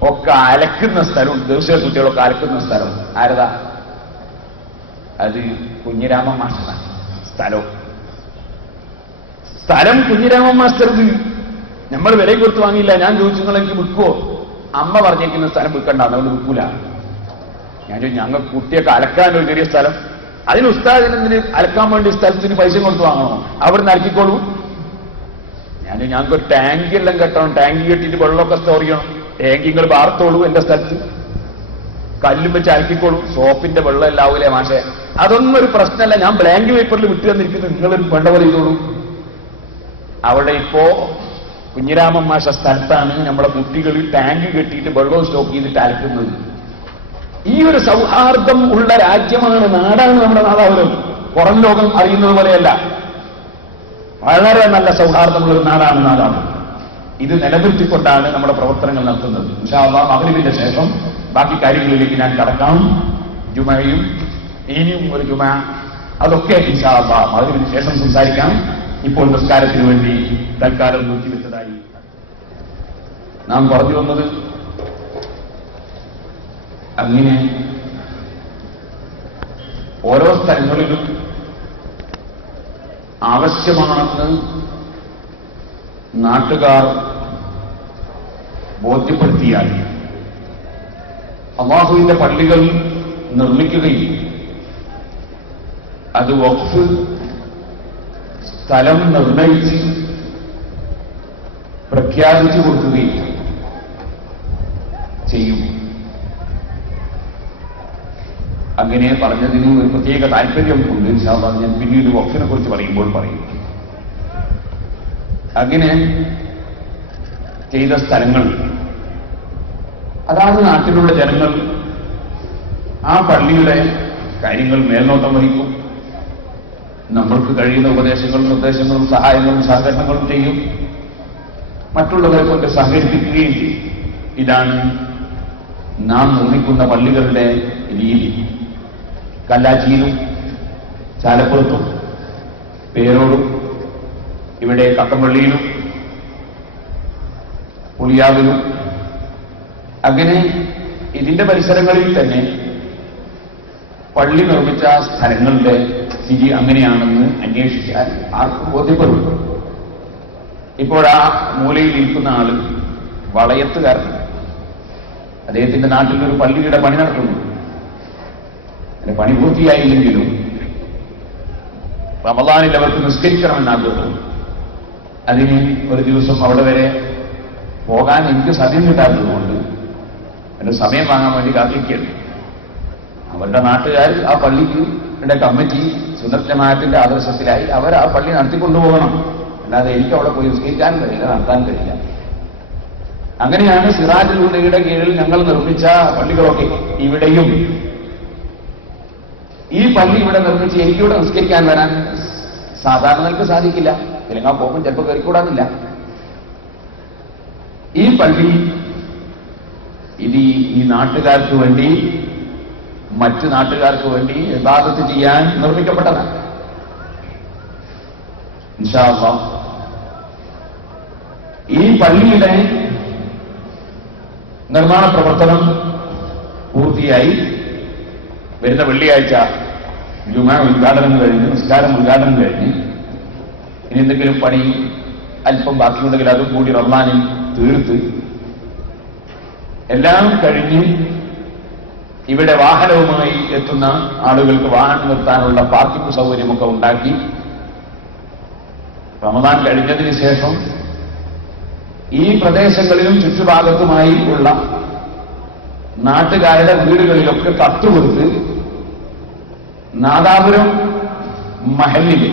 ഒക്കെ അലക്കുന്ന സ്ഥലവും ദേശീയ കുട്ടികളൊക്കെ അലക്കുന്ന സ്ഥലം ആരതാ? അത് കുഞ്ഞിരാമൻ മാസ്റ്ററാണ്. സ്ഥലം കുഞ്ഞിരാമൻ മാസ്റ്റർക്ക് നമ്മൾ വില കൊടുത്ത് വാങ്ങിയില്ല. ഞാൻ ചോദിച്ചു നിങ്ങൾക്ക് വിൽക്കുവോ? അമ്മ പറഞ്ഞിരിക്കുന്ന സ്ഥലം വിൽക്കണ്ട, അതുകൊണ്ട് വിൽക്കൂല. ഞാൻ ചോദിച്ചു ഞങ്ങൾക്ക് കുട്ടിയൊക്കെ അലക്കാൻ ഒരു ചെറിയ സ്ഥലം, അതിന് ഉസ്താദിന് അലക്കാൻ വേണ്ടി സ്ഥലത്തിന് പൈസ കൊടുത്ത് വാങ്ങണോ? അവിടുന്ന് അലക്കിക്കോളൂ. ഞങ്ങൾക്കൊരു ടാങ്കി എല്ലാം കെട്ടണം, ടാങ്കി കെട്ടിയിട്ട് വെള്ളമൊക്കെ സ്റ്റോർ ചെയ്യണം. ടാങ്കി നിങ്ങൾ വാർത്തോളൂ, എന്റെ സ്ഥലത്ത് കല്ലും വെച്ച് അലക്കിക്കോളൂ. സോപ്പിന്റെ വെള്ളം എല്ലാവൂലേ മാഷെ? അതൊന്നും ഒരു പ്രശ്നമല്ല. ഞാൻ ബ്ലാങ്ക് പേപ്പറിൽ വിട്ടു തന്നിരിക്കുന്നു, നിങ്ങളൊരു പെണ്ടവർ ചെയ്തോളൂ. അവിടെ ഇപ്പോ കുഞ്ഞിരാമൻ മാഷ സ്ഥലത്താണ് നമ്മളെ കുട്ടികൾ ടാങ്ക് കെട്ടിയിട്ട് വെള്ളവും സ്റ്റോക്ക് ചെയ്തിട്ട് അലക്കുന്നത്. ഈ ഒരു സൗഹാർദ്ദം ഉള്ള രാജ്യമാണ്, നാടാണ് നമ്മുടെ നാദാപുരം. പുറം ലോകം അറിയുന്നത് പോലെയല്ല, വളരെ നല്ല സൗഹാർദ്ദമുള്ള ഒരു നാടാണ് നാദാപുരം. ഇത് നിലനിർത്തിക്കൊണ്ടാണ് നമ്മുടെ പ്രവർത്തനങ്ങൾ നടത്തുന്നത്. ഇൻഷാ അല്ലാഹ് മഗ്‌രിബിന്റെ ശേഷം ബാക്കി കാര്യങ്ങളിലേക്ക് ഞാൻ കടക്കാം. ജുമയും ഇനിയും ഒരു ജുമ, അതൊക്കെ ഇൻഷാ അല്ലാഹ് മഗ്‌രിബിന് ശേഷം സംസാരിക്കാം. ഇപ്പോൾ നിസ്കാരത്തിന് വേണ്ടി തൽക്കാലം നോക്കിവെച്ചതായി നാം പറഞ്ഞു വന്നത്, അങ്ങനെ ഓരോ സ്ഥലങ്ങളിലും ആവശ്യമാണെന്ന് നാട്ടുകാർ ബോധ്യപ്പെടുത്തിയാൽ അല്ലാഹുവിന്റെ പള്ളികൾ നിർമ്മിക്കുകയും അത് വഖഫ് സ്ഥലം നിർണയിച്ച് പ്രഖ്യാപിച്ചു കൊടുക്കുകയും ചെയ്യും. അങ്ങനെ പറഞ്ഞതിന് ഒരു പ്രത്യേക താല്പര്യം ഉണ്ട്. ഇൻഷാ അല്ലാഹ് ഞാൻ പിന്നീട് വഖഫിനെ കുറിച്ച് പറയുമ്പോൾ പറയും. അങ്ങനെ ചെയ്ത സ്ഥലങ്ങൾ അതാത് നാട്ടിലുള്ള ജനങ്ങൾ ആ പള്ളിയുടെ കാര്യങ്ങൾ മേൽനോട്ടം വഹിക്കും. നമ്മൾക്ക് കഴിയുന്ന ഉപദേശങ്ങളും നിർദ്ദേശങ്ങളും സഹായങ്ങളും സഹകരണങ്ങളും ചെയ്യും. മറ്റുള്ളവരെ കൊണ്ട് സഹകരിപ്പിക്കുകയും ചെയ്യും. ഇതാണ് നാം നിർമ്മിക്കുന്ന പള്ളികളുടെ രീതി. കല്ലാച്ചിയിലും ചാലപ്പുറത്തും പേരോടും ഇവിടെ കക്കമ്പള്ളിയിലും പുളിയാവിലും അങ്ങനെ ഇതിന്റെ പരിസരങ്ങളിൽ തന്നെ പള്ളി നിർമ്മിച്ച സ്ഥലങ്ങളുടെ സ്ഥിതി അങ്ങനെയാണെന്ന് അന്വേഷിച്ചാൽ ആർക്കും ബോധ്യപ്പെടും. ഇപ്പോഴാ മൂലയിൽ നിൽക്കുന്ന ആള് വളയത്തുകാരനാണ്. അദ്ദേഹത്തിന്റെ നാട്ടിൽ ഒരു പള്ളിയുടെ പണി നടക്കുന്നു. അതിന്റെ പണി പൂർത്തിയായില്ലെങ്കിലും റമദാനിൽ അവർക്ക് നിസ്കരിക്കണമെന്ന് ആഗ്രഹം. അതിന് ഒരു ദിവസം അവിടെ വരെ പോകാൻ എനിക്ക് സമയം കിട്ടാത്തതുകൊണ്ട് അതിന്റെ സമയം വാങ്ങാൻ വേണ്ടി കാത്തിരിക്കുകയാണ്. അവരുടെ നാട്ടുകാർ ആ പള്ളിക്ക് കമ്മിറ്റി സുന്നത്ത് ജമാഅത്തിന്റെ ആദർശത്തിലായി അവർ ആ പള്ളി നടത്തിക്കൊണ്ടുപോകണം. അല്ലാതെ എനിക്ക് അവിടെ പോയി നിസ്കരിക്കാൻ കഴിയില്ല, നടത്താൻ കഴിയില്ല. അങ്ങനെയാണ് സിറാജുൽ ഹുദയുടെ കീഴിൽ ഞങ്ങൾ നിർമ്മിച്ച പള്ളികളൊക്കെ. ഇവിടെയും ഈ പള്ളി ഇവിടെ നിർമ്മിച്ച് എനിക്കിവിടെ നിസ്കരിക്കാൻ വരാൻ സാധാരണ നിലക്ക് സാധിക്കില്ല. തെലങ്കാന പോകുമ്പോൾ ചിലപ്പോൾ കയറിക്കൂടാന്നില്ല. ഈ പള്ളി ഇത് ഈ നാട്ടുകാർക്ക് വേണ്ടി, മറ്റു നാട്ടുകാർക്ക് വേണ്ടി ഇബാദത്ത് ചെയ്യാൻ നിർമ്മിക്കപ്പെട്ടതാണ്. ഇൻഷാ അല്ലാഹ് ഈ പള്ളിയുടെ നിർമ്മാണ പ്രവർത്തനം പൂർത്തിയായി. വരുന്ന വെള്ളിയാഴ്ച ജുമാ ഉദ്ഘാടനം കഴിഞ്ഞ്, നിസ്കാരം ഉദ്ഘാടനം കഴിഞ്ഞ്, ഇനി എന്തെങ്കിലും പണി അല്പം ബാക്കിയുണ്ടെങ്കിൽ അതും കൂടി റമദാനിൽ തീർത്ത് എല്ലാം കഴിഞ്ഞ് ഇവിടെ വാഹനവുമായി എത്തുന്ന ആളുകൾക്ക് വാഹനം നിർത്താനുള്ള പാർക്കിംഗ് സൗകര്യമൊക്കെ ഉണ്ടാക്കി റമദാൻ കഴിഞ്ഞതിന് ശേഷം ഈ പ്രദേശങ്ങളിലും ചുറ്റുഭാഗത്തുമായി ഉള്ള നാട്ടുകാരുടെ വീടുകളിലൊക്കെ കത്തുകൊടുത്ത് നാദാപുരം മഹല്ലിലെ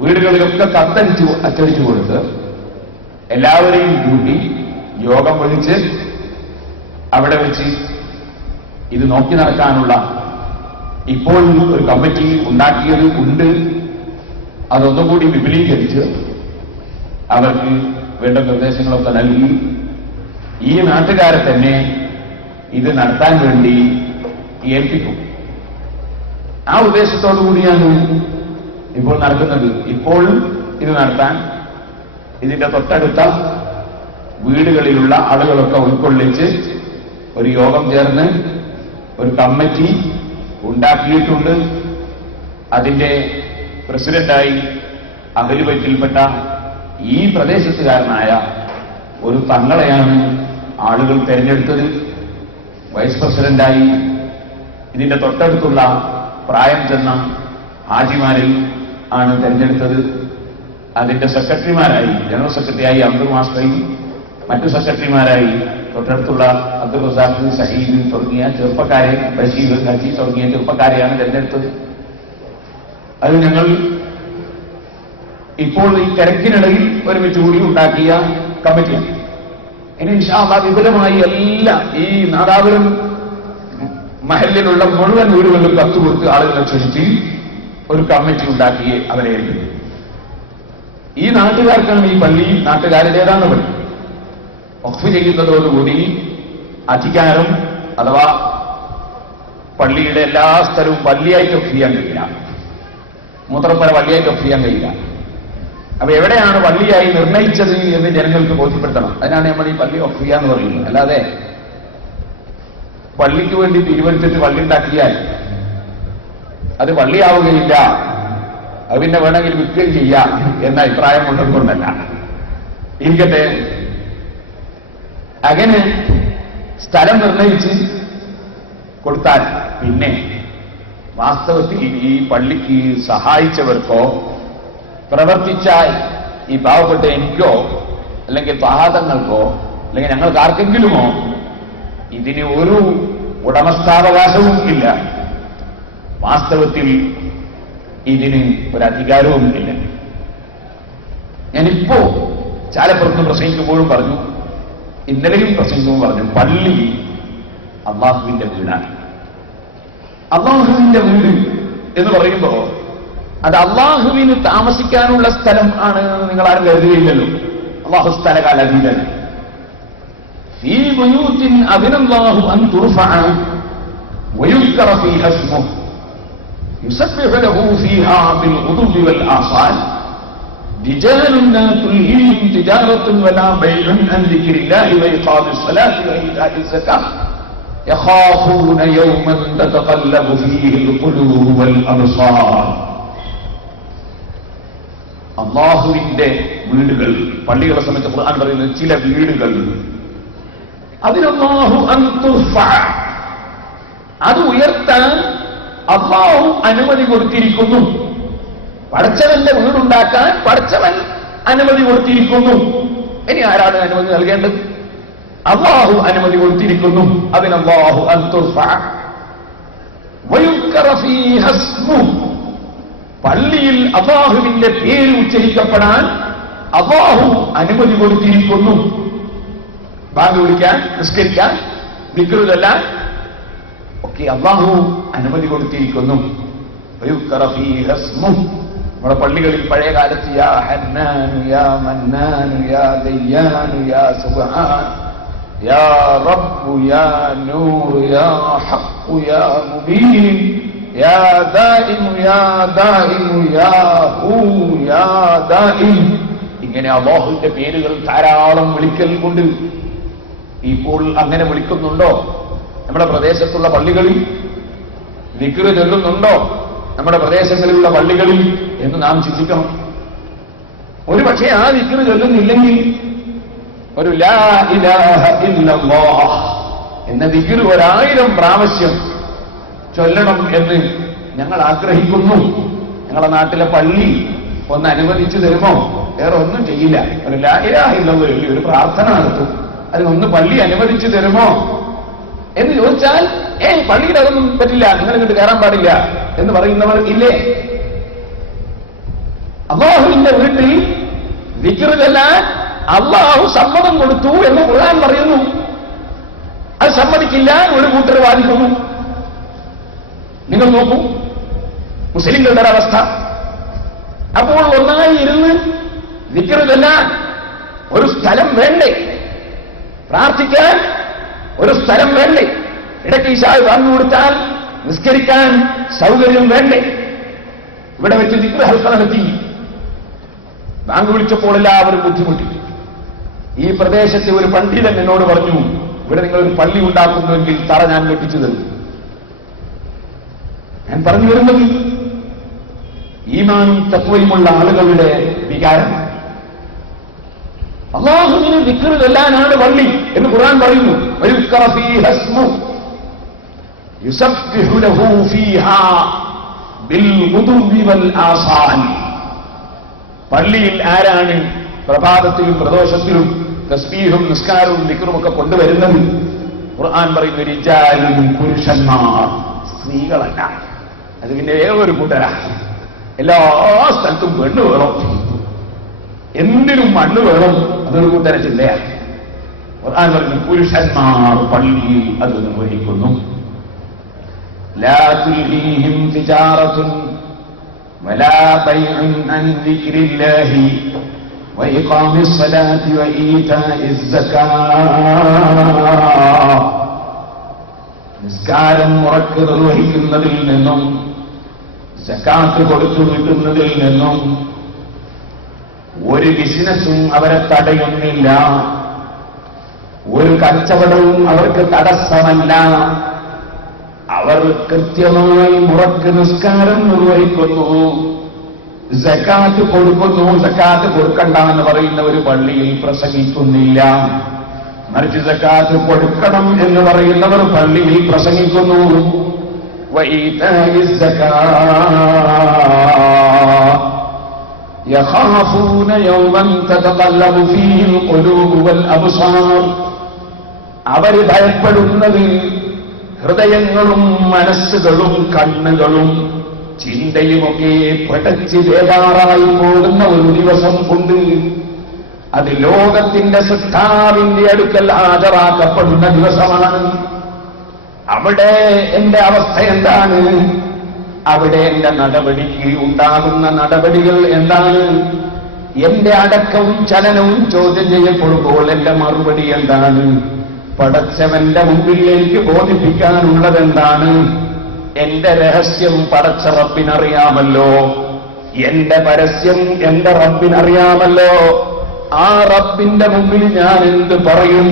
വീടുകളിലൊക്കെ അച്ചടിച്ചു കൊടുത്ത് എല്ലാവരെയും കൂട്ടി യോഗം വിളിച്ച് അവിടെ വെച്ച് ഇത് നോക്കി നടക്കാനുള്ള ഇപ്പോൾ ഒരു കമ്മിറ്റി ഉണ്ടാക്കിയത് ഉണ്ട്. അതൊന്നുകൂടി വിപുലീകരിച്ച് അവർക്ക് വേണ്ട നിർദ്ദേശങ്ങളൊക്കെ നൽകി ഈ നാട്ടുകാരെ തന്നെ ഇത് നടത്താൻ വേണ്ടി ഏൽപ്പിക്കും. ആ ഉദ്ദേശത്തോടു കൂടിയാണ് ഇപ്പോൾ നടക്കുന്നത്. ഇപ്പോൾ ഇത് നടത്താൻ ഇതിന്റെ തൊട്ടടുത്ത വീടുകളിലുള്ള ആളുകളൊക്കെ ഉൾക്കൊള്ളിച്ച് ഒരു യോഗം ചേർന്ന് ഒരു കമ്മിറ്റി ഉണ്ടാക്കിയിട്ടുണ്ട്. അതിന്റെ പ്രസിഡന്റായി അഹ്ലുബൈത്തിൽപ്പെട്ട ഈ പ്രദേശത്തുകാരനായ ഒരു തങ്ങളെയാണ് ആളുകൾ തെരഞ്ഞെടുത്തത്. വൈസ് പ്രസിഡന്റായി ഇതിന്റെ തൊട്ടടുത്തുള്ള പ്രായം ചെന്ന ഹാജിമാരിൽ ആണ് തെരഞ്ഞെടുത്തത്. അതിന്റെ സെക്രട്ടറിമാരായി ജനറൽ സെക്രട്ടറിയായി അബ്ദുൽ മാസ്റ്ററയും മറ്റു സെക്രട്ടറിമാരായി തൊട്ടടുത്തുള്ള അബ്ദുൽ റസാഖ്, സഹീദ് തുടങ്ങിയ ചെറുപ്പക്കാരെ, ബഷീർ, ഹജി തുടങ്ങിയ ചെറുപ്പക്കാരെയാണ് തെരഞ്ഞെടുത്തത്. അത് ഞങ്ങൾ ഇപ്പോൾ ഈ തിരക്കിനിടയിൽ ഒരുമിച്ച് കൂടി ഉണ്ടാക്കിയ കമ്മിറ്റിയാണ്. ഇനി ഇൻഷാ അല്ലാഹ് വിപുലമായി എല്ലാം ഈ നാദാപുരം മഹല്ലിലുള്ള മുഴുവൻ വീടുകളിലും കത്ത് കൊടുത്ത് ആളുകളെ ക്ഷണിച്ച് ഒരു കമ്മിറ്റി ഉണ്ടാക്കി അവരെ ഏൽപ്പിക്കും. ഈ നാട്ടുകാർക്കാണ് ഈ പള്ളി നാട്ടുകാരുടേതാണ് പള്ളി. വഖഫ് ചെയ്യുന്നതോടുകൂടി അധികാരം അഥവാ പള്ളിയുടെ എല്ലാ സ്ഥലവും പള്ളിയായിട്ട് വഖഫ് ചെയ്യാൻ കഴിയില്ല, മൂത്രപ്പുര പള്ളിയായിട്ട് വഖഫ് ചെയ്യാൻ കഴിയില്ല. അപ്പൊ എവിടെയാണ് പള്ളിയായി നിർണയിച്ചത് എന്ന് ജനങ്ങൾക്ക് ബോധ്യപ്പെടുത്തണം. അതിനാണ് നമ്മൾ ഈ പള്ളി വഖഫ് ചെയ്യാന്ന് പറയുന്നത്. അല്ലാതെ പള്ളിക്ക് വേണ്ടി തീരുമാനിച്ചിട്ട് പള്ളി ഉണ്ടാക്കിയാൽ അത് പള്ളിയാവുകയില്ല, അത് പിന്നെ വേണമെങ്കിൽ വിൽക്കുകയും ചെയ്യാം എന്ന അഭിപ്രായം കൊണ്ടല്ല. ഇരിക്കട്ടെ, അങ്ങനെ സ്ഥലം നിർണയിച്ച് കൊടുത്താൽ പിന്നെ വാസ്തവത്തിൽ ഈ പള്ളിക്ക് സഹായിച്ചവർക്കോ പ്രവർത്തിച്ചാൽ ഈ പാവപ്പെട്ട എനിക്കോ അല്ലെങ്കിൽ പാദങ്ങൾക്കോ അല്ലെങ്കിൽ ഞങ്ങൾക്ക് ആർക്കെങ്കിലുമോ ഇതിന് ഒരു ഉടമസ്ഥാവകാശവും ഇല്ല. വാസ്തവത്തിൽ ഇതിന് ഒരധികാരവും ഇല്ല. ഞാനിപ്പോ ചാലപ്പുറത്ത് പ്രസംഗിക്കുമ്പോഴും പറഞ്ഞു, ഇന്നലെയും പ്രസംഗിക്കുമ്പോൾ പറഞ്ഞു, പള്ളി അള്ളാഹുവിന്റെ വീടാണ്. അള്ളാഹുവിന്റെ വീട് എന്ന് പറയുമ്പോ അത് അള്ളാഹുവിന് താമസിക്കാനുള്ള സ്ഥലം ആണ് നിങ്ങൾ ആരും കരുതുകയില്ലല്ലോ. അള്ളാഹു സ്ഥലകാലീതൻ. في بيوت أذن الله أن ترفع ويذكر فيها اسمه يسبح له فيها بالغدو والآصال رجال لا تلهيهم تجارة ولا بيع عن ذكر الله وإقام الصلاة وإيتاء الزكاة يخافون يوما تتقلب فيه القلوب والأبصار. അള്ളാഹുവിന്റെ വീടുകൾ, പള്ളികളെ സംബന്ധിച്ച് ഖുർആൻ പറയുന്നത് ചില വീടുകൾ അതിനല്ലാഹു അൻ തുർഫ, അത് ഉയർത്താൻ അല്ലാഹു അനുമതി കൊടുത്തിരിക്കുന്നു. പടച്ചവന്റെ വീടുണ്ടാക്കാൻ പടച്ചവൻ അനുമതി കൊടുത്തിരിക്കുന്നു. ഇനി ആരാണ് അനുമതി നൽകേണ്ടത്? അല്ലാഹു അനുമതി കൊടുത്തിരിക്കുന്നു. അതിനല്ലാഹു അൻ തുർഫ വയുദ്കറ ഫീഹ ഇസ്മുഹു, പള്ളിയിൽ അല്ലാഹുവിന്റെ പേര് ഉച്ചരിക്കപ്പെടാൻ അല്ലാഹു അനുമതി കൊടുത്തിരിക്കുന്നു. ബാങ്ക് വിളിക്കാൻ, നിസ്കരിക്കാൻ, ദിക്ർ ചൊല്ലാൻ ഒക്കെ അല്ലാഹു അനുമതി കൊടുത്തിരിക്കുന്നു. നമ്മുടെ പള്ളികളിൽ പഴയ കാലത്ത് യാ ഹന്നാനു യാ മന്നാനു യാ ദയ്യാനു യാ സുബ്ഹാൻ യാ റബ്ബു യാ നൂർ യാ ഹഖ് യാ മുബീൻ യാ ദായിമു യാ ദായിമു യാ ഹൂ യാ ദായിം, ഇങ്ങനെ അല്ലാഹുവിന്റെ പേരുകൾ ധാരാളം വിളിക്കൽ കൊണ്ട് ഇപ്പോൾ അങ്ങനെ വിളിക്കുന്നുണ്ടോ? നമ്മുടെ പ്രദേശത്തുള്ള പള്ളികളിൽ ദിക്ർ ചൊല്ലുന്നുണ്ടോ നമ്മുടെ പ്രദേശങ്ങളിലുള്ള പള്ളികളിൽ എന്ന് നാം ചിന്തിക്കണം. ഒരു പക്ഷേ ആ ദിക്ർ ചൊല്ലുന്നില്ലെങ്കിൽ ഒരു ലാ ഇലാഹ ഇല്ലല്ലാഹ് എന്ന ദിക്ർ 1000 പ്രാവശ്യം ചൊല്ലണം എന്ന് ഞങ്ങൾ ആഗ്രഹിക്കുന്നു. ഞങ്ങളുടെ നാട്ടിലെ പള്ളി ഒന്ന് അനുവദിച്ചു തരുമോ? വേറെ ഒന്നും ചെയ്യില്ല, ഒരു ലാ ഇലാഹ ഇല്ലല്ലാഹ് ഒരു പ്രാർത്ഥന നടത്തും, അതിനൊന്ന് പള്ളി അനുവദിച്ചു തരുമോ എന്ന് ചോദിച്ചാൽ പള്ളിയിൽ അതൊന്നും പറ്റില്ല, നിങ്ങൾ ഇങ്ങോട്ട് കയറാൻ പാടില്ല എന്ന് പറയുന്നവർ ഇല്ലേ? അല്ലാഹുവിന്റെ വീട്ടിൽ ദിക്ർ ചൊല്ലാൻ അല്ലാഹു സമ്മതം കൊടുത്തു എന്ന് ഖുർആൻ പറയുന്നു. അത് സമ്മതിക്കില്ല ഒരു കൂട്ടർ വാദിക്കുന്നു. നിങ്ങൾ നോക്കൂ മുസ്ലിങ്ങളുടെ അവസ്ഥ. അപ്പോൾ ഒന്നായി ഇരുന്ന് ദിക്ർ ചൊല്ലാൻ ഒരു സ്ഥലം വേണ്ടേ? പ്രാർത്ഥിക്കാൻ ഒരു സ്ഥലം വേണ്ടേ? ഇടയ്ക്ക് ഇശാ ബാങ്ക് കൊടുത്താൽ നിസ്കരിക്കാൻ സൗകര്യം വേണ്ടേ? ഇവിടെ വെച്ച് ദിക്ർ ഹൽക്ക നടത്തി. ബാങ്ക് വിളിച്ചപ്പോൾ എല്ലാവരും ബുദ്ധിമുട്ടി. ഈ പ്രദേശത്തെ ഒരു പണ്ഡിതൻ എന്നോട് പറഞ്ഞു, ഇവിടെ നിങ്ങൾ ഒരു പള്ളി ഉണ്ടാക്കുന്നുവെങ്കിൽ തറ ഞാൻ വെട്ടിച്ചു തരും. ഞാൻ പറഞ്ഞു വരുന്നത് ഈമാനും തഖ്വയുമുള്ള ആളുകളുടെ വികാരമാണ്. അല്ലാഹുവിനെ ദിക്ർ ചൊല്ലാനാണ് പള്ളി എന്ന് ഖുർആൻ പറയുന്നു. യുസബ്ബിഹു ലഹു ഫീഹാ ബിൽ ഗുദുവി വൽ ആസാൽ. പള്ളിയിൽ ആരാണ് പ്രഭാതത്തിലും പ്രദോഷത്തിലും തസ്ബീഹും നിസ്കാരവും ദിക്റും ഒക്കെ കൊണ്ടുവരുന്നത്? ഖുർആൻ പറയുന്ന റിജാലുൻ, പുരുഷന്മാർ, സ്ത്രീകളല്ല. അത് പിന്നെ വേറൊരു കൂട്ടരാ. എല്ലാ സ്ഥലത്തും പെണ്ണ് വേണം, എന്തിനും മണ്ണ് വേണം, അതൊരു കൂട്ടര ചിന്തയാണ്. ഖുർആൻ പറയുന്നു പുരുഷന്മാർ പള്ളിയിൽ അത് നിർവഹിക്കുന്നു. ലാ തുൽഹീഹിം തിജാറത്തുൻ വലാ ബൈഉൻ അൻ ദിക്രില്ലാഹി വഇഖാമിസ് സ്വലാത്തി വഈതാഇസ് സകാത്ത്. നിസ്കാരം മുറക്ക് നിർവഹിക്കുന്നതിൽ നിന്നും സകാത്ത് കൊടുത്തു വിട്ടുന്നതിൽ നിന്നും ഒരു ബിസിനസ്സും അവരെ തടയുന്നില്ല, ഒരു കച്ചവടവും അവർക്ക് തടസ്സമല്ല. അവർ കൃത്യമായി മുറക്ക് നിസ്കാരം നിർവഹിക്കുന്നു, സകാത്ത് കൊടുക്കുന്നു. സകാത്ത് കൊടുക്കണ്ട എന്ന് പറയുന്ന ഒരു പള്ളിയിൽ പ്രസംഗിക്കുന്നില്ല. മറിച്ച് സകാത്ത് കൊടുക്കണം എന്ന് പറയുന്നവർ പള്ളിയിൽ പ്രസംഗിക്കുന്നു. വഈതാഇസ് സകാത്ത് യഖാഫൂന യൗമൻ തതഖല്ലബു ഫീഹിൽ ഖുലൂബു വൽ അബ്സാർ. അവർ ഭയപ്പെടുന്നത് ഹൃദയങ്ങളും മനസ്സുകളും കണ്ണുകളും ചിന്തയുമൊക്കെ പടച്ച് വേദാറായി പോകുന്ന ഒരു ദിവസം കൊണ്ട് അത് ലോകത്തിന്റെ സൃഷ്ടാവിന്റെ അടുക്കൽ ഹാജരാക്കപ്പെടുന്ന ദിവസമാണ്. അവിടെ എന്റെ അവസ്ഥ എന്താണ്? അവിടെ എന്റെ നടപടിക്ക് ഉണ്ടാകുന്ന നടപടികൾ എന്താണ്? എന്റെ അടക്കവും ചലനവും ചോദ്യം ചെയ്യപ്പെടുമ്പോൾ എന്റെ മറുപടി എന്താണ്? പടച്ചവന്റെ മുമ്പിൽ എനിക്ക് ബോധിപ്പിക്കാനുള്ളത് എന്താണ്? എന്റെ രഹസ്യം പടച്ച റബ്ബിനറിയാമല്ലോ, എന്റെ പരസ്യം എന്റെ റബ്ബിനറിയാമല്ലോ. ആ റബ്ബിന്റെ മുമ്പിൽ ഞാൻ എന്ത് പറയും?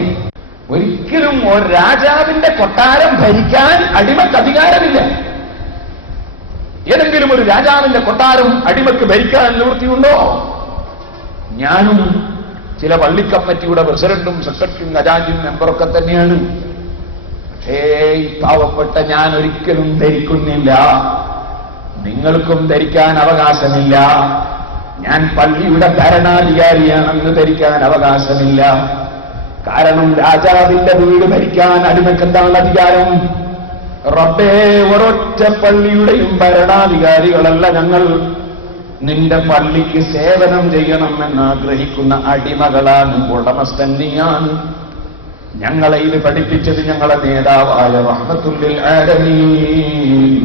ഒരിക്കലും ഒരു രാജാവിന്റെ കൊട്ടാരം ഭരിക്കാൻ അടിമക്ക് അധികാരമില്ല. ഏതെങ്കിലും ഒരു രാജാവിന്റെ കൊട്ടാരം അടിമക്ക് ഭരിക്കാൻ നിവൃത്തിയുണ്ടോ? ഞാനും ചില പള്ളിക്കമ്മിറ്റിയുടെ പ്രസിഡന്റും സെക്രട്ടറിയും ഖജാൻജിയും മെമ്പറൊക്കെ തന്നെയാണ്. പക്ഷേ പാവപ്പെട്ട ഞാൻ ഒരിക്കലും ധരിക്കുന്നില്ല, നിങ്ങൾക്കും ധരിക്കാൻ അവകാശമില്ല. ഞാൻ പള്ളിയുടെ ഭരണാധികാരിയാണെന്ന് ധരിക്കാൻ അവകാശമില്ല. കാരണം രാജാവിന്റെ വീട് ഭരിക്കാൻ അടിമക്ക് എന്താണ് അധികാരം? റബ്ബേ, ഒരൊറ്റ പള്ളിയുടെയും ഭരണാധികാരികളല്ല ഞങ്ങൾ. നിന്റെ പള്ളിക്ക് സേവനം ചെയ്യണമെന്ന് ആഗ്രഹിക്കുന്ന അടിമകളാണ്, ഉടമസ്ഥൻ നീയാണ്. ഞങ്ങളെ ഇത് പഠിപ്പിച്ചത് ഞങ്ങളെ നേതാവായ റഹ്മത്തുൽ ലിൽ ആലമീൻ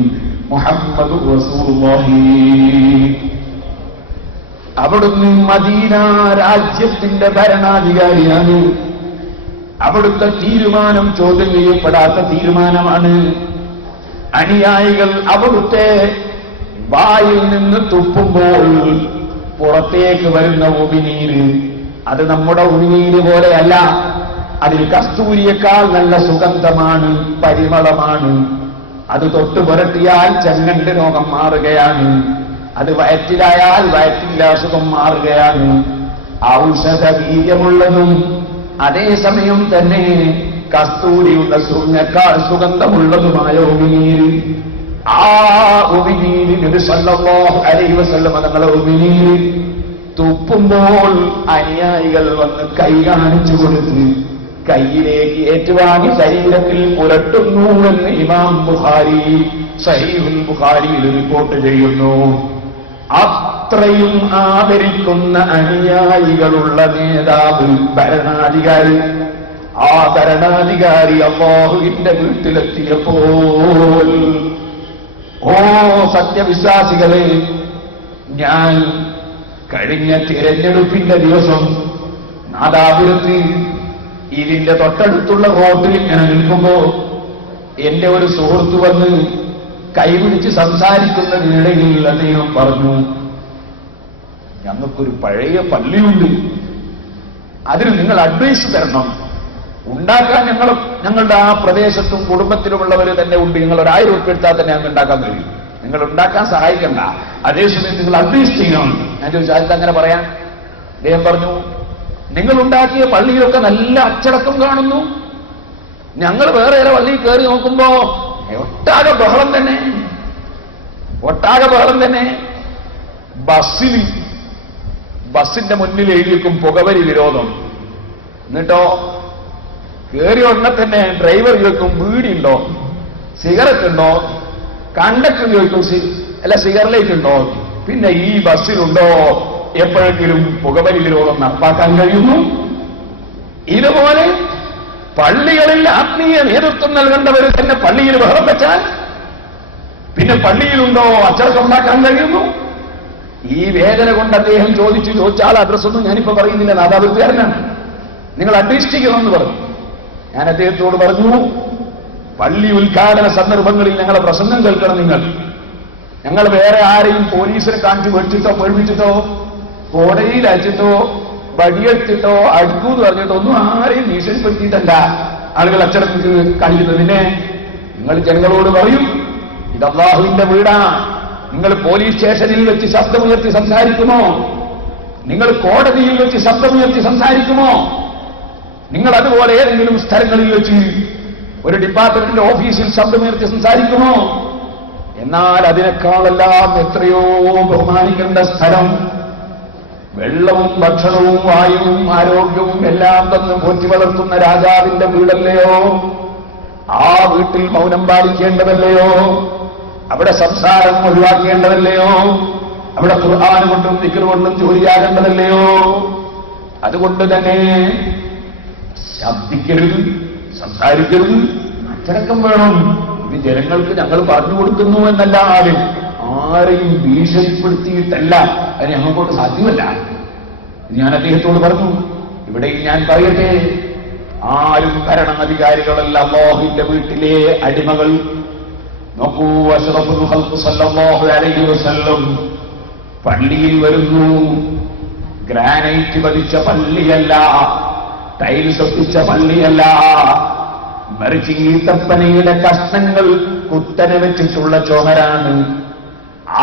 മുഹമ്മദുർ റസൂലുള്ളാഹി. അവിടുന്ന് മദീന രാജ്യത്തിന്റെ ഭരണാധികാരിയാണ്. അവിടുത്തെ തീരുമാനം ചോദ്യം ചെയ്യപ്പെടാത്ത തീരുമാനമാണ്. അനുയായികൾ അവിടുത്തെ വായിൽ നിന്ന് തുപ്പുമ്പോൾ പുറത്തേക്ക് വരുന്ന ഉമിനീര് അത് നമ്മുടെ ഉമിനീര് പോലെയല്ല. അതിൽ കസ്തൂരിയേക്കാൾ നല്ല സുഗന്ധമാണ്, പരിമളമാണ്. അത് തൊട്ട് പുരട്ടിയാൽ ചെങ്കണ്ട് രോഗം മാറുകയാണ്. അത് വയറ്റിലായാൽ വയറ്റിലെ അസുഖം മാറുകയാണ്. ഔഷധ വീര്യമുള്ളതും അതേസമയം തന്നെ കസ്തൂരിയുടെ സുഖേക്കാൾ സുഗന്ധമുള്ളതുമായ ഉമിനീര്. ആ ഉമിനീര് നബി സല്ലല്ലാഹു അലൈഹി വസല്ലം തങ്ങളുടെ ഉമിനീര് തുപ്പുമ്പോൾ അനുയായികൾ വന്ന് കൈ കാണിച്ചു കൊടുത്ത് കൈയിലേക്ക് ഏറ്റുവാങ്ങി ശരീരത്തിൽ പുരട്ടുന്നു എന്ന് ഇമാം ബുഖാരി സഹീഹുൽ ബുഖാരിയിൽ റിപ്പോർട്ട് ചെയ്യുന്നു. അത്രയും ആദരിക്കുന്ന അനുയായികളുള്ള നേതാവ്, ഭരണാധികാരി. ആ ഭരണാധികാരി അല്ലാഹുവിന്റെ വീട്ടിലെത്തിയപ്പോൾ, ഓ സത്യവിശ്വാസികളെ, ഞാൻ കഴിഞ്ഞ തിരഞ്ഞെടുപ്പിന്റെ ദിവസം നാദാപുരത്ത് ഇതിന്റെ തൊട്ടടുത്തുള്ള റോഡിൽ ഇങ്ങനെ നിൽക്കുമ്പോ എന്റെ ഒരു സുഹൃത്ത് വന്ന് കൈപിടിച്ച് സംസാരിക്കുന്നതിനിടയിൽ അദ്ദേഹം പറഞ്ഞു, ഞങ്ങൾക്കൊരു പഴയ പള്ളിയുണ്ട്, അതിന് നിങ്ങൾ അഡ്വൈസ് തരണം. ഉണ്ടാക്കാൻ ഞങ്ങളുടെ ആ പ്രദേശത്തും കുടുംബത്തിലുമുള്ളവർ തന്നെ ഉണ്ട്. നിങ്ങൾ 1000 ഉറുപ്പിക എടുത്താൽ തന്നെ ഞങ്ങൾ ഉണ്ടാക്കാൻ കഴിയും. നിങ്ങൾ ഉണ്ടാക്കാൻ സഹായിക്കണ്ട, അതേസമയം നിങ്ങൾ അഡ്വൈസ് ചെയ്യണം. ഞാൻ ചോദിച്ചു, ആദ്യത്തെ അങ്ങനെ പറയാം? അദ്ദേഹം പറഞ്ഞു, നിങ്ങൾ ഉണ്ടാക്കിയ പള്ളിയിലൊക്കെ നല്ല അച്ചടക്കം കാണുന്നു. ഞങ്ങൾ വേറെ ഏറെ പള്ളിയിൽ കയറി നോക്കുമ്പോ ഒട്ടാകെ ബഹളം തന്നെ. ബസ്സിന്റെ മുന്നിൽ എഴുതിയേക്കും പുകവലി വിരോധം. എന്നിട്ടോ കയറി ഉടനെ തന്നെ ഡ്രൈവർ ചോദിക്കും വീടിയുണ്ടോ, സിഗരറ്റ് ഉണ്ടോ, കണ്ടക്ടർ ചോദിക്കും സിഗരറ്റ് ഉണ്ടോ, പിന്നെ ഈ ബസ്സിലുണ്ടോ എപ്പോഴെങ്കിലും പുകവലി വിരോധം നടപ്പാക്കാൻ കഴിയുന്നു? ഇതുപോലെ പള്ളികളിൽ ആത്മീയ നേതൃത്വം നൽകേണ്ടവർ തന്നെ പള്ളിയിൽ ബഹളം വെച്ചാൽ പിന്നെ പള്ളിയിലുണ്ടോ അച്ചടക്കം ഉണ്ടാക്കാൻ കഴിയുന്നു? ഈ വേദന കൊണ്ട് അദ്ദേഹം ചോദിച്ചാൽ അഡ്രസ്സൊന്നും ഞാനിപ്പോ പറയുന്നില്ല, നാദാപുരത്തുകാരനാണ്, നിങ്ങൾ അന്വേഷിക്കണമെന്ന് പറഞ്ഞു. ഞാൻ അദ്ദേഹത്തോട് പറഞ്ഞു, പള്ളി ഉദ്ഘാടന സന്ദർഭങ്ങളിൽ ഞങ്ങളെ പ്രസംഗം കേൾക്കണം. ഞങ്ങൾ വേറെ ആരെയും പോലീസിനെ കാണിച്ച് വെച്ചിട്ടോ പേടിപ്പിച്ചിട്ടോ കോടതിയിൽ അയച്ചിട്ടോ വടിയെടുത്തിട്ടോ അടിക്കൂന്ന് പറഞ്ഞിട്ടോ ഒന്നും ആരെയും ഭീഷണിപ്പെടുത്തിയിട്ടല്ല ആളുകൾ അച്ചടക്കത്തിൽ കാണിക്കുന്നതിനെ. നിങ്ങൾ ജനങ്ങളോട് പറയും, ഇത് അല്ലാഹുവിന്റെ വീടാണ്. നിങ്ങൾ പോലീസ് സ്റ്റേഷനിൽ വെച്ച് ശബ്ദമുയർത്തി സംസാരിക്കുമോ? നിങ്ങൾ കോടതിയിൽ വെച്ച് ശബ്ദമുയർത്തി സംസാരിക്കുമോ? നിങ്ങൾ അതുപോലെ ഏതെങ്കിലും സ്ഥലങ്ങളിൽ വെച്ച് ഒരു ഡിപ്പാർട്ട്മെന്റിന്റെ ഓഫീസിൽ ശബ്ദമുയർത്തി സംസാരിക്കുമോ? എന്നാൽ അതിനേക്കാളെല്ലാം എത്രയോ ബഹുമാനിക്കേണ്ട സ്ഥലം, വെള്ളവും ഭക്ഷണവും വായുവും ആരോഗ്യവും എല്ലാം തന്ന് പോറ്റി വളർത്തുന്ന രാജാവിന്റെ വീടല്ലയോ? ആ വീട്ടിൽ മൗനം പാലിക്കേണ്ടതല്ലയോ? അവിടെ സംസാരം ഒഴിവാക്കേണ്ടതല്ലയോ? അവിടെ ഖുർആൻ കൊണ്ടും ദിക്ർ കൊണ്ടും ജോലിയാകേണ്ടതല്ലയോ? അതുകൊണ്ട് തന്നെ ശബ്ദിക്കരുത്, സംസാരിക്കരുത്, അച്ചടക്കം വേണം. ഇത് ജനങ്ങൾക്ക് ഞങ്ങൾ പറഞ്ഞു കൊടുക്കുന്നു എന്നല്ലാതെ ആരെയും ഭീഷണിപ്പെടുത്തിയിട്ടല്ല. അത് ഞങ്ങൾക്കോട്ട് സാധ്യമല്ല. ഞാൻ അദ്ദേഹത്തോട് പറഞ്ഞു, ഇവിടെ ഞാൻ പറയട്ടെ, ആരും ഭരണാധികാരികളല്ല അല്ലാഹുവിന്റെ വീട്ടിലെ അടിമകൾ. നോക്കൂ, അഷ്റഫുൽ ഖൽഖ് സല്ലല്ലാഹു അലൈഹി വസല്ലം പള്ളിയിൽ വരുന്നു. ഗ്രാനൈറ്റ് പതിച്ച പള്ളിയല്ല, ടൈൽസ് ഒട്ടിച്ച പള്ളിയല്ല, മറിച്ച് ഈത്തപ്പനയുടെ കഷ്ണങ്ങൾ കുത്തനെ വെച്ചിട്ടുള്ള ചുമരാണ്.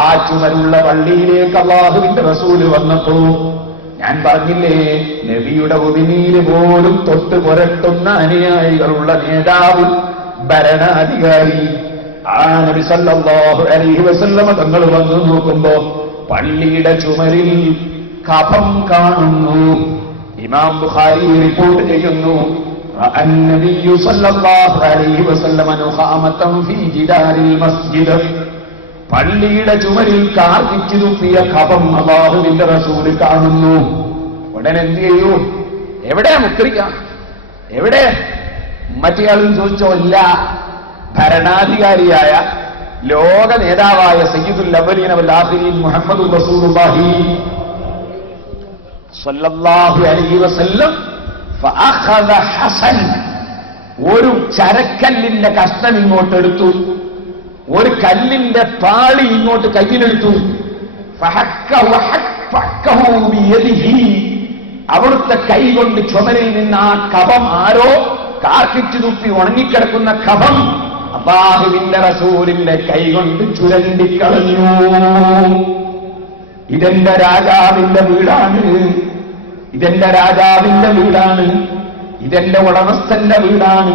ആ ചുമരുള്ള പള്ളിയിലേക്ക് അല്ലാഹുവിന്റെ റസൂല് വന്നപ്പോ ഞാൻ പറഞ്ഞില്ലേ, നബിയുടെ ഉമിനീര് പോലും തൊട്ട് പുരട്ടുന്ന അനുയായികളുള്ള നേതാവ്, ഭരണാധികാരി, ആ നബി സല്ലല്ലാഹു അലൈഹി വസല്ലമ തങ്ങൾ വന്നു നോക്കുമ്പോ പള്ളിയുടെ ചുമരിൽ കഫം കാണുന്നു. ഇമാം ബുഖാരി റിപ്പോർട്ട് ചെയ്യുന്നു, النبي صلى الله عليه وسلم نخامة في جدار المسجد. പള്ളിയുടെ ചുമരിൽ കാർക്കിച്ചു തുപ്പിയ കഫം അല്ലാഹുവിന്റെ റസൂൽ കാണുന്നു. ഉടനെ എന്ത് ചെയ്യൂ? എവിടെ മുക്രിക്കാം? എവിടെ? മറ്റേയാളും ചോദിച്ചോ? ഇല്ല, ഭരണാധികാരിയായ ലോക നേതാവായ സയ്യിദുൽ അവ്വലീന വൽ ആഖിരീൻ മുഹമ്മദുർ റസൂലുള്ളാഹി സ്വല്ലല്ലാഹു അലൈഹി വസല്ലം ഫഅഖദ ഹസൻ, ഒരു ചരക്കല്ലിന്റെ കഷ്ണം ഇങ്ങോട്ടെടുത്തു, ഒരു കല്ലിന്റെ പാളി ഇങ്ങോട്ട് കയ്യിലെടുത്തു. അവിടുത്തെ കൈ കൊണ്ട് ചുമരിൽ നിന്ന് ആ കഫം ആരോ കാർക്കിച്ചു തുപ്പി ഉണങ്ങിക്കിടക്കുന്ന കഫം അല്ലാഹുവിന്റെ റസൂലിന്റെ കൈ കൊണ്ട് ചുരണ്ടിക്കളഞ്ഞു. ഇതെന്റെ രാജാവിന്റെ വീടാണ്, ഇതെന്റെ രാജാവിന്റെ വീടാണ്, ഇതെന്റെ ഉടമസ്ഥന്റെ വീടാണ്.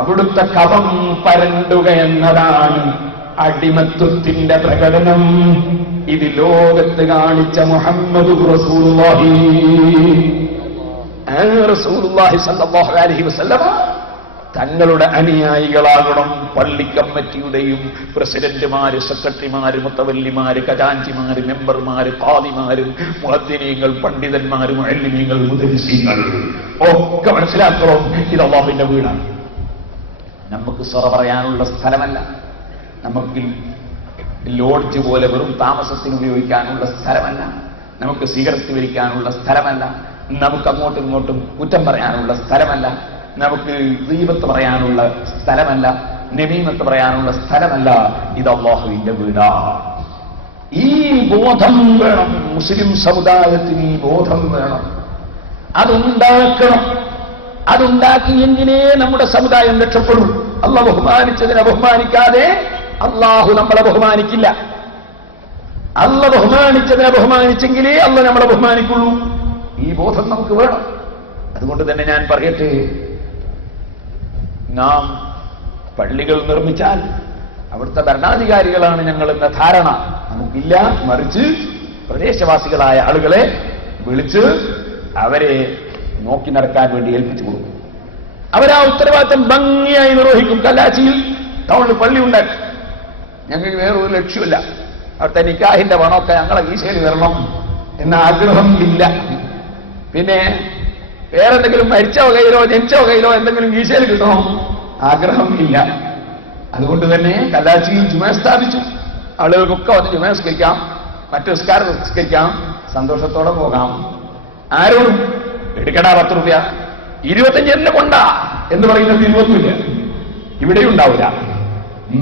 അവിടുത്തെ കഫം പരണ്ടുക എന്നതാണ് അടിമത്വത്തിന്റെ പ്രകടനം. ഇത് ലോകത്ത് കാണിച്ച മുഹമ്മദ് റസൂലുള്ളാഹി സ്വല്ലല്ലാഹു അലൈഹി വസല്ലം തങ്ങളുടെ അനുയായികളാകണം. പള്ളി കമ്മിറ്റിയുടെയും പ്രസിഡന്റുമാര്, സെക്രട്ടറിമാര്, മുത്തവല്ലിമാര്, ഖജാൻജിമാര്, മെമ്പർമാര്, ഖാദിമാര്, മുഅദ്ദിനീങ്ങൾ, പണ്ഡിതന്മാര്, മുഅല്ലിമീങ്ങൾ, മുദരിസീങ്ങൾ ഒക്കെ മനസ്സിലാക്കണം, ഇത് അല്ലാഹുവിന്റെ വീടാണ്. നമുക്ക് സൊറ പറയാനുള്ള സ്ഥലമല്ല, നമുക്ക് ലോഡ്ജ് പോലെ വെറും താമസത്തിന് ഉപയോഗിക്കാനുള്ള സ്ഥലമല്ല, നമുക്ക് സിഗരറ്റ് വലിക്കാനുള്ള സ്ഥലമല്ല, നമുക്ക് അങ്ങോട്ടും ഇങ്ങോട്ടും കുറ്റം പറയാനുള്ള സ്ഥലമല്ല, നമുക്ക് ഗീബത്ത് പറയാനുള്ള സ്ഥലമല്ല. നമീമത്ത് പറയാനുള്ള സ്ഥലമല്ല, ഇത് അല്ലാഹുവിന്റെ വീടാണ്. ഈ ബോധം വേണം മുസ്ലിം സമുദായത്തിന്, ഈ ബോധം വേണം. അതുണ്ടാക്കണം. അതുണ്ടാക്കിയെങ്കിലേ നമ്മുടെ സമുദായം രക്ഷപ്പെടും. അള്ളാഹു ബഹുമാനിച്ചതിനെ ബഹുമാനിക്കാതെ അള്ളാഹു നമ്മളെ ബഹുമാനിക്കില്ല. അള്ള ബഹുമാനിച്ചതിനെ ബഹുമാനിച്ചെങ്കിലേ അള്ള നമ്മളെ ബഹുമാനിക്കുള്ളൂ. ഈ ബോധം നമുക്ക് വേണം. അതുകൊണ്ട് തന്നെ ഞാൻ പറയട്ടെ, നാം പള്ളികൾ നിർമ്മിച്ചാൽ അവിടുത്തെ ഭരണാധികാരികളാണ് ഞങ്ങളെന്ന ധാരണ നമുക്കില്ല. മറിച്ച് പ്രദേശവാസികളായ ആളുകളെ വിളിച്ച് അവരെ നോക്കി നടക്കാൻ വേണ്ടി ഏൽപ്പിച്ചു കൊടുക്കും. അവരാ ഉത്തരവാദിത്തം ഭംഗിയായി നിർവഹിക്കും. കല്ലാച്ചിയിൽ ടൗണിൽ പള്ളി ഉണ്ടാക്കി, ഞങ്ങൾക്ക് വേറൊരു ലക്ഷ്യമില്ല. അവിടുത്തെ നിക്കാഹിന്റെ പണമൊക്കെ ഞങ്ങളെ കീശയിൽ വരണം എന്ന ആഗ്രഹം ഇല്ല. പിന്നെ വേറെന്തെങ്കിലും മരിച്ച വകയിലോ ജനിച്ച വകയിലോ എന്തെങ്കിലും കീശയിൽ കിട്ടണോ ആഗ്രഹം ഇല്ല. അതുകൊണ്ട് തന്നെ കല്ലാച്ചിയിൽ ജുമ സ്ഥാപിച്ചു. ആളുകൾക്കൊക്കെ വന്ന് ജുമ നിസ്കരിക്കാം, മറ്റു നിസ്കാരം നിസ്കരിക്കാം, സന്തോഷത്തോടെ പോകാം. ആരോടും എടുക്കടാ 10 രൂപ 25 എന്നെ കൊണ്ടാ എന്ന് പറയുന്നത് 20 ഇവിടെയുണ്ടാവില്ല.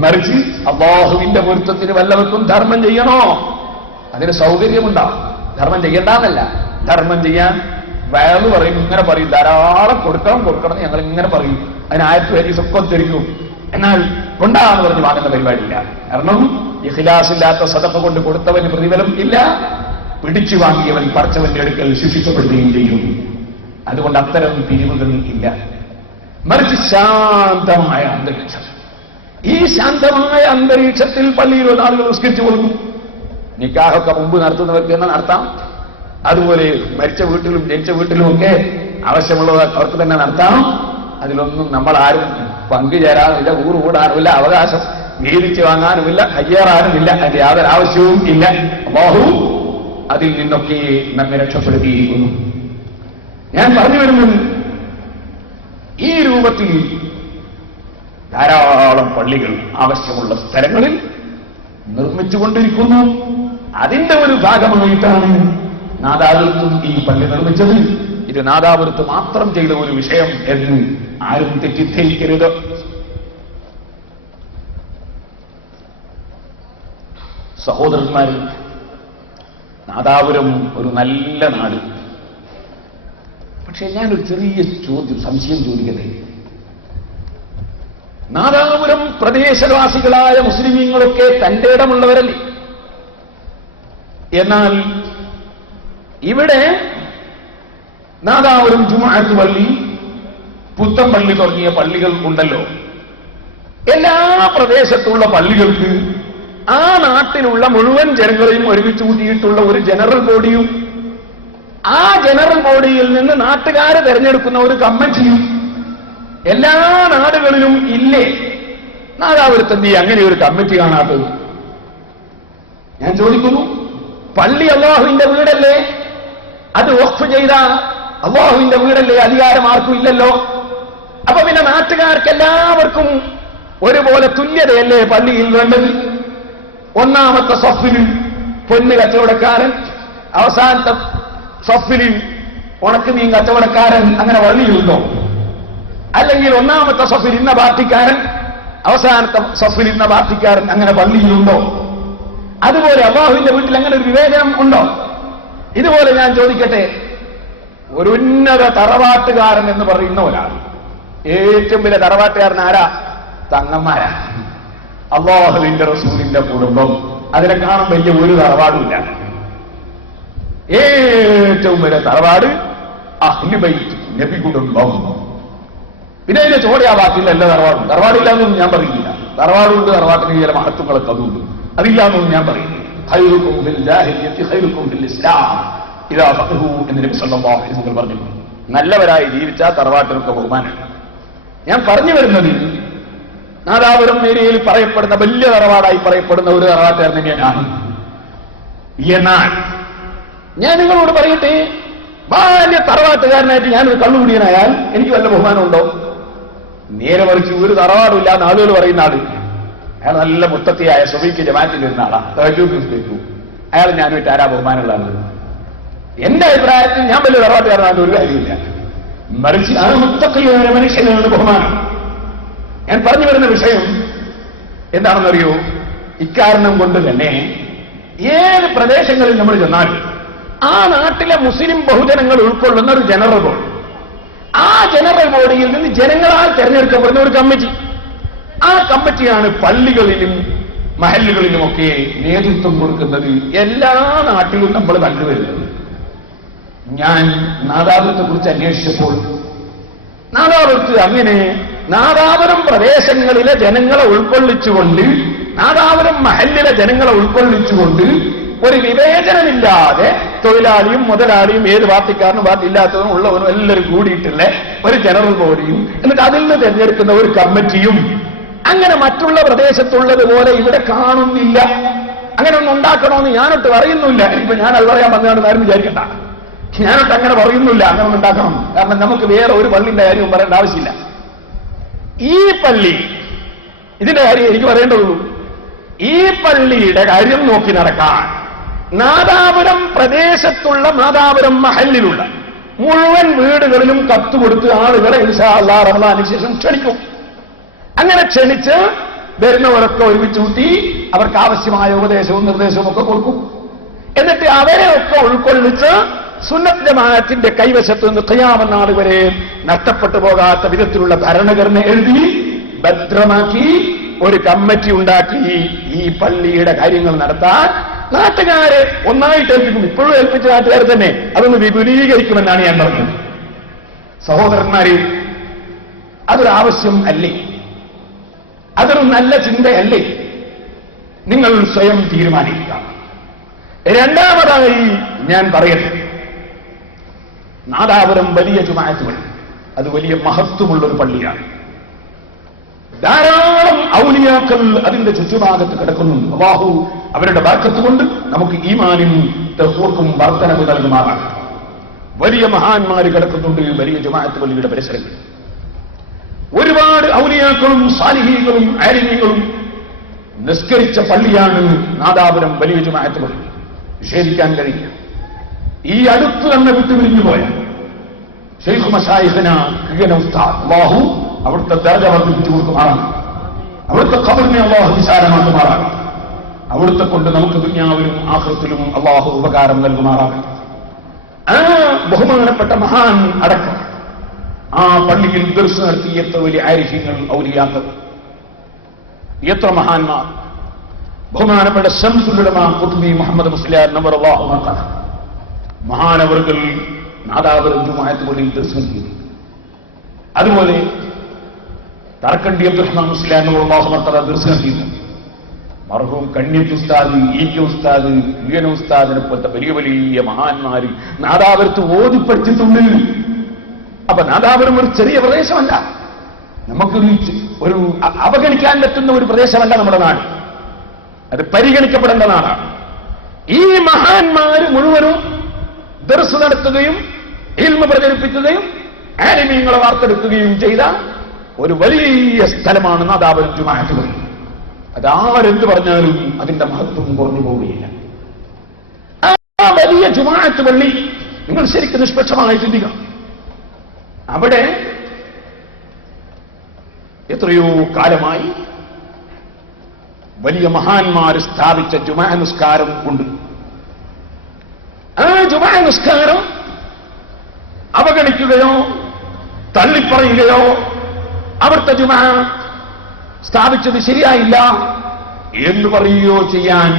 മറിച്ച് അല്ലാഹുവിന്റെ പൊരുത്തത്തിന് വല്ലവർക്കും ധർമ്മം ചെയ്യണോ, അതിന് സൗകര്യമുണ്ടാവും. ധർമ്മം ചെയ്യണ്ടെന്നല്ല, ധർമ്മം ചെയ്യാൻ വയറ് പറയും, ഇങ്ങനെ പറയും, ധാരാളം കൊടുക്കണം ഞങ്ങൾ ഇങ്ങനെ പറയും. അതിന് 1000 ഹദീസൊക്കെ ധരിക്കും. എന്നാൽ കൊണ്ടാന്ന് പറഞ്ഞ് വാങ്ങുന്ന പരിപാടിയില്ല. കാരണം ഇഖ്ലാസില്ലാത്ത സദഖ കൊണ്ട് കൊടുത്തവന് പ്രതിഫലം ഇല്ല, പിടിച്ചു വാങ്ങിയവൻ പടച്ചവന്റെ അടുക്കൽ ശിക്ഷിക്കപ്പെടുകയും ചെയ്യും. അതുകൊണ്ട് അത്തരം പിരിവുകൾ ഇല്ല. മറിച്ച് ശാന്തമായ അന്തരീക്ഷം. ഈ ശാന്തമായ അന്തരീക്ഷത്തിൽ പള്ളിയിൽ ആളുകൾ നിസ്കരിച്ചു കൊടുക്കും. നിക്കാഹൊക്കെ മുമ്പ് നടത്തുന്നവർക്ക് തന്നെ നടത്താം. അതുപോലെ മരിച്ച വീട്ടിലും ജനിച്ച വീട്ടിലും ഒക്കെ ആവശ്യമുള്ളത് അവർക്ക് തന്നെ നടത്താം. അതിലൊന്നും നമ്മൾ ആരും പങ്കുചേരാനുമില്ല, കൂടാനുമില്ല, അവകാശം വീതിച്ചു വാങ്ങാനുമില്ല, കയ്യേറാനുമില്ല. അതിന്റെ യാതൊരു ആവശ്യവും ഇല്ല. അല്ലാഹു അതിൽ നിന്നൊക്കെ നമ്മെ രക്ഷപ്പെടുത്തിയിരിക്കുന്നു. ഞാൻ പറഞ്ഞു വരുന്നത്, ഈ രൂപത്തിൽ ധാരാളം പള്ളികൾ ആവശ്യമുള്ള സ്ഥലങ്ങളിൽ നിർമ്മിച്ചുകൊണ്ടിരിക്കുന്നു. അതിന്റെ ഒരു ഭാഗമായിട്ടാണ് നാദാപുരത്തും ഈ പള്ളി നിർമ്മിച്ചത്. ഇത് നാദാപുരത്ത് മാത്രം ചെയ്ത ഒരു വിഷയം എന്ന് ആരും തെറ്റിദ്ധരിക്കരുത്. സഹോദരന്മാർ, നാദാപുരം ഒരു നല്ല നാട്. പക്ഷെ ഞാനൊരു ചെറിയ സംശയം ചോദിക്കട്ടെ. നാദാപുരം പ്രദേശവാസികളായ മുസ്ലിമീങ്ങളൊക്കെ തന്റെ ഇടമുള്ളവരല്ലേ? എന്നാൽ ഇവിടെ നാദാപുരം ജുമുഅത്ത് പള്ളി, പുത്തമ്പള്ളി തുടങ്ങിയ പള്ളികൾ ഉണ്ടല്ലോ. എല്ലാ പ്രദേശത്തുള്ള പള്ളികൾക്ക് ആ നാട്ടിലുള്ള മുഴുവൻ ജനങ്ങളെയും ഒരുമിച്ച് കൂട്ടിയിട്ടുള്ള ഒരു ജനറൽ ബോഡിയും, ആ ജനറൽ ബോഡിയിൽ നിന്ന് നാട്ടുകാരെ തെരഞ്ഞെടുക്കുന്ന ഒരു കമ്മിറ്റിയും എല്ലാ നാടുകളിലും ഇല്ലേ? നാദാപുരത്ത് എന്ത് അങ്ങനെ ഒരു കമ്മിറ്റി കാണാത്തത്? ഞാൻ ചോദിക്കുന്നു. പള്ളി അല്ലാഹുവിന്റെ വീടല്ലേ? അത് വഖഫ് ചെയ്ത അല്ലാഹുവിന്റെ വീടല്ലേ? അധികാരം ആർക്കും ഇല്ലല്ലോ. അപ്പൊ പിന്നെ നാട്ടുകാർക്ക് എല്ലാവർക്കും ഒരുപോലെ തുല്യതയല്ലേ പള്ളിയിൽ വേണ്ടത്? ഒന്നാമത്തെ സഫിൽ പൊന്ന് കച്ചവടക്കാരൻ, അവസാനത്തെ സഫിൽ ഉണക്കുമീൻ കച്ചവടക്കാരൻ, അങ്ങനെ പള്ളിയിലുണ്ടോ? അല്ലെങ്കിൽ ഒന്നാമത്തെ സഫിൽ ഇന്ന പാർട്ടിക്കാരൻ, അവസാനത്തെ സഫിൽ ഇന്ന പാർട്ടിക്കാരൻ, അങ്ങനെ പള്ളിയിലുണ്ടോ? അതുപോലെ അല്ലാഹുവിന്റെ വീട്ടിൽ അങ്ങനെ ഒരു വിവേചനം ഉണ്ടോ? ഇതുപോലെ ഞാൻ ചോദിക്കട്ടെ, ഒരു ഉന്നത തറവാട്ടുകാരൻ എന്ന് പറയുന്ന ഒരാൾ, ഏറ്റവും വലിയ തറവാട്ടുകാരൻ ആരാ? തങ്ങന്മാരാ. അല്ലാഹുവിന്റെ റസൂലിന്റെ കുടുംബം, അതിനെ കാണാൻ വലിയ ഒരു തറവാടുമില്ല. ഏറ്റവും വലിയ തറവാട് അഹ്ലു ബൈത്ത്, നബി കുടുംബം. പിന്നെ അതിന്റെ ചോടയാ ബാക്കിയുള്ള എല്ലാ തറവാടും. തറവാടില്ലാന്നൊന്നും ഞാൻ പറയുന്നില്ല. തറവാടുണ്ട്, തറവാട്ടിന് ചില മഹത്വങ്ങളൊക്കെ അതുണ്ട്, അതില്ലാന്നൊന്നും ഞാൻ പറയുന്നു. ഖൈറുക്കും ഫിൽ ജാഹിലിയ്യത്തി ഖൈറുക്കും ഫിൽ ഇസ്ലാം ഇദാ ഫഖഹു എന്ന് നബി സല്ലല്ലാഹു അലൈഹി വസല്ലം പറഞ്ഞു. നല്ലവരായി ജീവിച്ച തറവാട്ടിനൊക്കെ ബഹുമാനമാണ്. ഞാൻ പറഞ്ഞു വരുന്നത്, നാദാപുരം ഏരിയയിൽ പറയപ്പെടുന്ന വലിയ തറവാടായി പറയപ്പെടുന്ന ഒരു തറവാട്ടുകാരൻ തന്നെയാണ്. എന്നാൽ ഞാൻ നിങ്ങളോട് പറയട്ടെ, വലിയ തറവാട്ടുകാരനായിട്ട് ഞാനൊരു കള്ളുകുടിയനായാൽ എനിക്ക് വല്ല ബഹുമാനമുണ്ടോ? നേരെ മറിച്ച് ഒരു തറവാടുമില്ലാന്ന് ആളുകൾ പറയുന്ന ആള്, അയാൾ നല്ല മുത്തത്തിയായ സുബഹിക്ക് ജമാഅത്തിൽ ഇരുന്ന ആളാ, തഹജ്ജുദ്, അയാൾ ഞാനുമായിട്ട് ആരാ ബഹുമാനമുള്ള ആള്? എന്റെ അഭിപ്രായത്തിൽ ഞാൻ വലിയ തറവാട്ടുകാരനാണ് ഒരു കാര്യമില്ല. മറിച്ച് ആ മുത്തഖിയായ മനുഷ്യനാണ് ബഹുമാനം. ഞാൻ പറഞ്ഞു വരുന്ന വിഷയം, എന്താണെന്നറിയോ? ഇക്കാരണം കൊണ്ട് തന്നെ ഏത് പ്രദേശങ്ങളിൽ നമ്മൾ ചെന്നാലും ആ നാട്ടിലെ മുസ്ലിം ബഹുജനങ്ങൾ ഉൾക്കൊള്ളുന്ന ഒരു ജനറൽ ബോഡി, ആ ജനറൽ ബോഡിയിൽ നിന്ന് ജനങ്ങളാൽ തെരഞ്ഞെടുക്കപ്പെടുന്ന ഒരു കമ്മിറ്റി, ആ കമ്മിറ്റിയാണ് പള്ളികളിലും മഹല്ലുകളിലുമൊക്കെ നേതൃത്വം കൊടുക്കുന്നത്. എല്ലാ നാട്ടിലും നമ്മൾ കണ്ടുവരുന്നത്. ഞാൻ നാദാപുരത്തെ കുറിച്ച് അന്വേഷിച്ചപ്പോൾ നാദാപുരത്ത് അങ്ങനെ നാദാപുരം പ്രദേശങ്ങളിലെ ജനങ്ങളെ ഉൾക്കൊള്ളിച്ചുകൊണ്ട്, നാദാപുരം മഹല്ലിലെ ജനങ്ങളെ ഉൾക്കൊള്ളിച്ചുകൊണ്ട് ഒരു വിവേചനമില്ലാതെ തൊഴിലാളിയും മുതലാളിയും ഏത് പാർട്ടിക്കാരനും പാർട്ടി ഇല്ലാത്തവനും ഉള്ളവനും എല്ലാവരും കൂടിയിട്ടുള്ള ഒരു ജനറൽ ബോഡിയും എന്നിട്ട് അതിൽ നിന്ന് തിരഞ്ഞെടുക്കുന്ന ഒരു കമ്മിറ്റിയും അങ്ങനെ മറ്റുള്ള പ്രദേശത്തുള്ളതുപോലെ ഇവിടെ കാണുന്നില്ല. അങ്ങനെ ഒന്നും ഉണ്ടാക്കണമെന്ന് ഞാനൊട്ട് പറയുന്നില്ല. ഇപ്പൊ ഞാൻ അത് പറയാൻ വന്നതാണ് ആരും വിചാരിക്കണ്ട. ഞാനൊട്ട് അങ്ങനെ പറയുന്നില്ല അങ്ങനെ ഒന്നും ഉണ്ടാക്കണം. കാരണം നമുക്ക് വേറെ ഒരു പള്ളിന്റെ കാര്യവും പറയേണ്ട ആവശ്യമില്ല. ഈ പള്ളി, ഇതിന്റെ കാര്യം എനിക്ക് പറയേണ്ടതുള്ളൂ. ഈ പള്ളിയുടെ കാര്യം നോക്കി നടക്കാൻ നാദാപുരം പ്രദേശത്തുള്ള നാദാപുരം മഹല്ലിലുള്ള മുഴുവൻ വീടുകളിലും കത്ത് കൊടുത്ത് ആളുകളെ ഇൻഷാ അല്ലാഹ് റമദാനിന് ശേഷം ക്ഷണിക്കും. അങ്ങനെ ക്ഷണിച്ച് വരുന്നവരൊക്കെ ഒരുമിച്ച് കൂട്ടി അവർക്ക് ആവശ്യമായ ഉപദേശവും നിർദ്ദേശവും ഒക്കെ കൊടുക്കും. എന്നിട്ട് അവരെ ഒക്കെ ഉൾക്കൊള്ളിച്ച് സുന്നത്ത് ജമാഅത്തിന്റെ കൈവശത്ത് നിന്ന് ഖിയാമത്ത് നാൾ വരെ നഷ്ടപ്പെട്ടു പോകാത്ത വിധത്തിലുള്ള ഭരണഘടന എഴുതി ഭദ്രമാക്കി ഒരു കമ്മിറ്റി ഉണ്ടാക്കി ഈ പള്ളിയുടെ കാര്യങ്ങൾ നടത്താൻ നാട്ടുകാരെ ഒന്നായിട്ട് ഏൽപ്പിക്കും. ഇപ്പോഴും ഏൽപ്പിച്ച നാട്ടുകാർ തന്നെ അതൊന്ന് വിപുലീകരിക്കുമെന്നാണ് ഞാൻ പറഞ്ഞത്. സഹോദരന്മാരെ, അതൊരാവശ്യം അല്ലേ? അതൊരു നല്ല ചിന്തയല്ലേ? നിങ്ങൾ സ്വയം തീരുമാനിക്കുക. രണ്ടാമതായി ഞാൻ പറയട്ടെ, നാദാപുരം വലിയ ജുമാഅത്ത് പള്ളി, അത് വലിയ മഹത്വമുള്ളൊരു പള്ളിയാണ്. ധാരാളം ഔലിയാക്കൾ അതിന്റെ ചുറ്റുഭാഗത്ത് കിടക്കുന്നു. അല്ലാഹു അവരുടെ ബർക്കത്ത് കൊണ്ട് നമുക്ക് ഈമാനും തഖ്വക്കും വർധനവ് നൽകുമാറാണ്. വലിയ മഹാന്മാര് കിടക്കുന്നുണ്ട് വലിയ ജുമാഅത്ത് പള്ളിയുടെ പരിസരങ്ങളിൽ. ഒരുപാട് ഔലിയാക്കളും സാലിഹീങ്ങളും ആലിമീങ്ങളും നിസ്കരിച്ച പള്ളിയാണ് നാദാപുരം വലിയ ജുമാഅത്ത് പള്ളി. നിഷേധിക്കാൻ കഴിയില്ല. ഈ അടുത്ത് തന്നെ വിട്ടുപിരിഞ്ഞു പോയ ശൈഖ് മശായിഖിന ഉസ്താദ്, അല്ലാഹു അവിടുത്തെ ദർജ വർദ്ധിപ്പിച്ചു കൊടുക്കുമാറാണ്. അവിടുത്തെ ഖബറിനെ അല്ലാഹു വിശാലമാക്കുമാറാണ്. അവിടുത്തെ കൊണ്ട് നമുക്ക് ദുനിയാവിലും ആഖിറത്തിലും അല്ലാഹു ഉപകാരം നൽകുമാറാണ്. ആ ബഹുമാനപ്പെട്ട മഹാൻ അടക്കം ആ പള്ളിയിൽ ദർസ് നടത്തി എത്ര വലിയ ആരിഫ്യങ്ങൾ, ഔലിയാക്കൾ, എത്ര മഹാന്മാർ. ബഹുമാനപ്പെട്ട ശംസുൽ ഉലമാ ഖുത്ബി മുഹമ്മദ് മുസ്ലിയാർ നവറല്ലാഹു മഖാന മഹാനവർകൾ നാദാപുരം ജുമാഅത്ത് പള്ളിയിൽ ദർസ് നടത്തി. അതുപോലെ തറക്കണ്ടി അബ്ദുറഹ്മാൻ മുസ്ലിയാർ നവറല്ലാഹു മഖാന ദർസ് നടത്തിയിട്ടുണ്ട്. മർഹൂം കണ്യത്ത് ഉസ്താദ്, ഇ കെ ഉസ്താദ്, യുഎൻ ഉസ്താദിനെ പോലത്തെ വലിയ വലിയ മഹാന്മാര് നാദാപുരത്ത് ഓതിപ്പടിച്ചിട്ടുണ്ട്. അപ്പൊ നാദാപുരം ഒരു ചെറിയ പ്രദേശമല്ല, നമുക്കൊരു അവഗണിക്കാൻ പറ്റുന്ന ഒരു പ്രദേശമല്ല നമ്മുടെ നാട്. അത് പരിഗണിക്കപ്പെടേണ്ട നാടാണ്. ഈ മഹാന്മാര് മുഴുവനും ദർസ് നടത്തുകയും ഇൽമ പ്രചരിപ്പിക്കുകയും ആലിമീങ്ങളെ വാർത്തെടുക്കുകയും ചെയ്ത ഒരു വലിയ സ്ഥലമാണ് നാദാപുരം ജുമാഅത്ത് പള്ളി. അതാരെന്ത് പറഞ്ഞാലും അതിന്റെ മഹത്വം കുറഞ്ഞു പോവുകയില്ല. ആ വലിയ ജുമാഅത്ത് പള്ളി നിങ്ങൾ ശരിക്കും നിഷ്പക്ഷമായി ചിന്തിക്കണം. അവിടെ എത്രയോ കാലമായി വലിയ മഹാന്മാർ സ്ഥാപിച്ച ജുമാ നിസ്കാരം ഉണ്ട്. ആ ജുമാ നിസ്കാരം അവഗണിക്കുകയോ തള്ളിപ്പറയുകയോ അവിടുത്തെ ജുമാ സ്ഥാപിച്ചത് ശരിയായില്ല എന്ന് പറയുകയോ ചെയ്യാൻ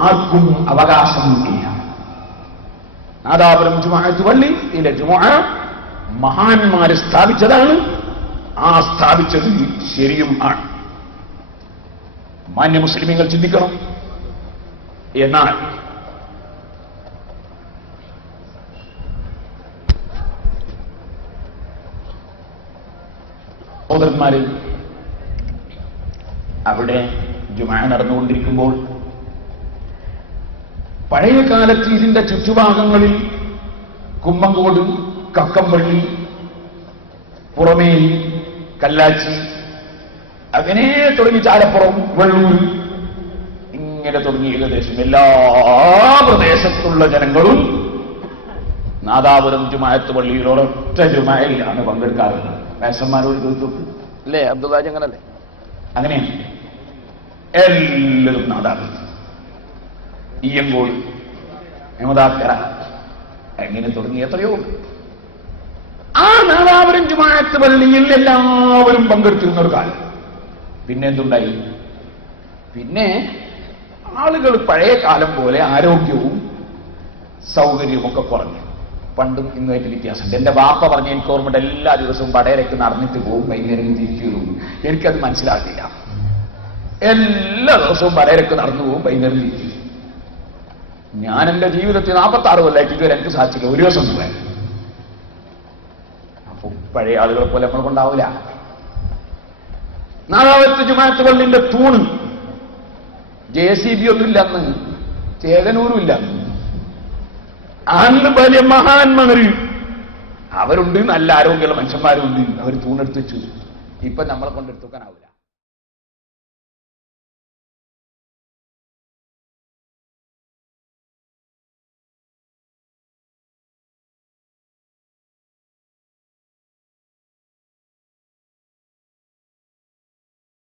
ആർക്കും അവകാശം ഇല്ല. നാദാപുരം ജുമാഅത്ത് പള്ളി ഇതിലെ ജുമാ മഹാന്മാര് സ്ഥാപിച്ചതാണ്. ആ സ്ഥാപിച്ചത് ശരിയും ആണ്. മാന്യ മുസ്ലിമീങ്ങൾ ചിന്തിക്കണം. എന്നാൽ സഹോദരന്മാര്, അവിടെ ജുമാ നടന്നുകൊണ്ടിരിക്കുമ്പോൾ പഴയ കാലത്ത് ഇതിന്റെ ചുറ്റുഭാഗങ്ങളിൽ കുമ്മങ്കോട്, കക്കമ്പള്ളി, പുറമേരി, കല്ലാച്ചി, അങ്ങനെ തുടങ്ങി ചാലപ്പുറം, വെള്ളൂർ, ഇങ്ങനെ തുടങ്ങി ഏകദേശം എല്ലാ പ്രദേശത്തുള്ള ജനങ്ങളും നാദാപുരം ജുമാഅത്ത് പള്ളിയിൽ ഒരൊറ്റ ജുമായിലാണ് പങ്കെടുക്കാറുള്ളത്. വേസന്മാരോട് ചോദിച്ചു അല്ലേ അബ്ദുല്ലാജ്? അങ്ങനല്ലേ? അങ്ങനെയാണ്. എല്ലാവരും നാദാപുരത്ത്, ഈയങ്കോട്, ഹെമദാക്കര, എങ്ങനെ തുടങ്ങി എത്രയോ. ആ നാദാപുരം ജുമാഅത്ത് പള്ളിയിൽ എല്ലാവരും പങ്കെടുത്തിരുന്ന ഒരു കാലം. പിന്നെ എന്തുണ്ടായി? പിന്നെ ആളുകൾ പഴയ കാലം പോലെ ആരോഗ്യവും സൗകര്യവും ഒക്കെ കുറഞ്ഞു. പണ്ടും ഇന്നുമായിട്ട് വ്യത്യാസമുണ്ട്. എന്റെ വാപ്പ പറഞ്ഞ എനിക്ക് ഓർമ്മയുടെ എല്ലാ ദിവസവും വടകരയ്ക്ക് നടന്നിട്ട് പോകും, വൈകുന്നേരം തിരിച്ചു. എനിക്കത് മനസ്സിലാക്കില്ല. എല്ലാ ദിവസവും വടകരയ്ക്ക് നടന്നു പോകും, വൈകുന്നേരം തിരിച്ചു. ഞാൻ എന്റെ ജീവിതത്തിൽ 46 കൊല്ലമായിട്ട് ഇതുവരെ എനിക്ക് സാധിച്ചില്ല ഒരു ദിവസം പോയാൽ. അപ്പൊ പഴയ ആളുകളെ പോലെ നമ്മൾ കൊണ്ടാവില്ല. നാദാപുരത്ത് ജുമാഅത്ത് പള്ളിന്റെ തൂണ് JCB ഒന്നുമില്ല, അന്ന് ചേകനൂരും ഇല്ല. അന്ന് വലിയ മഹാന്മാര് അവരുണ്ട്, നല്ല ആരോഗ്യമുള്ള മനുഷ്യന്മാരുണ്ട്. അവർ തൂണെടുത്ത് വെച്ചു. ഇപ്പൊ നമ്മളെ കൊണ്ടെടുത്തുക്കാനാവില്ല.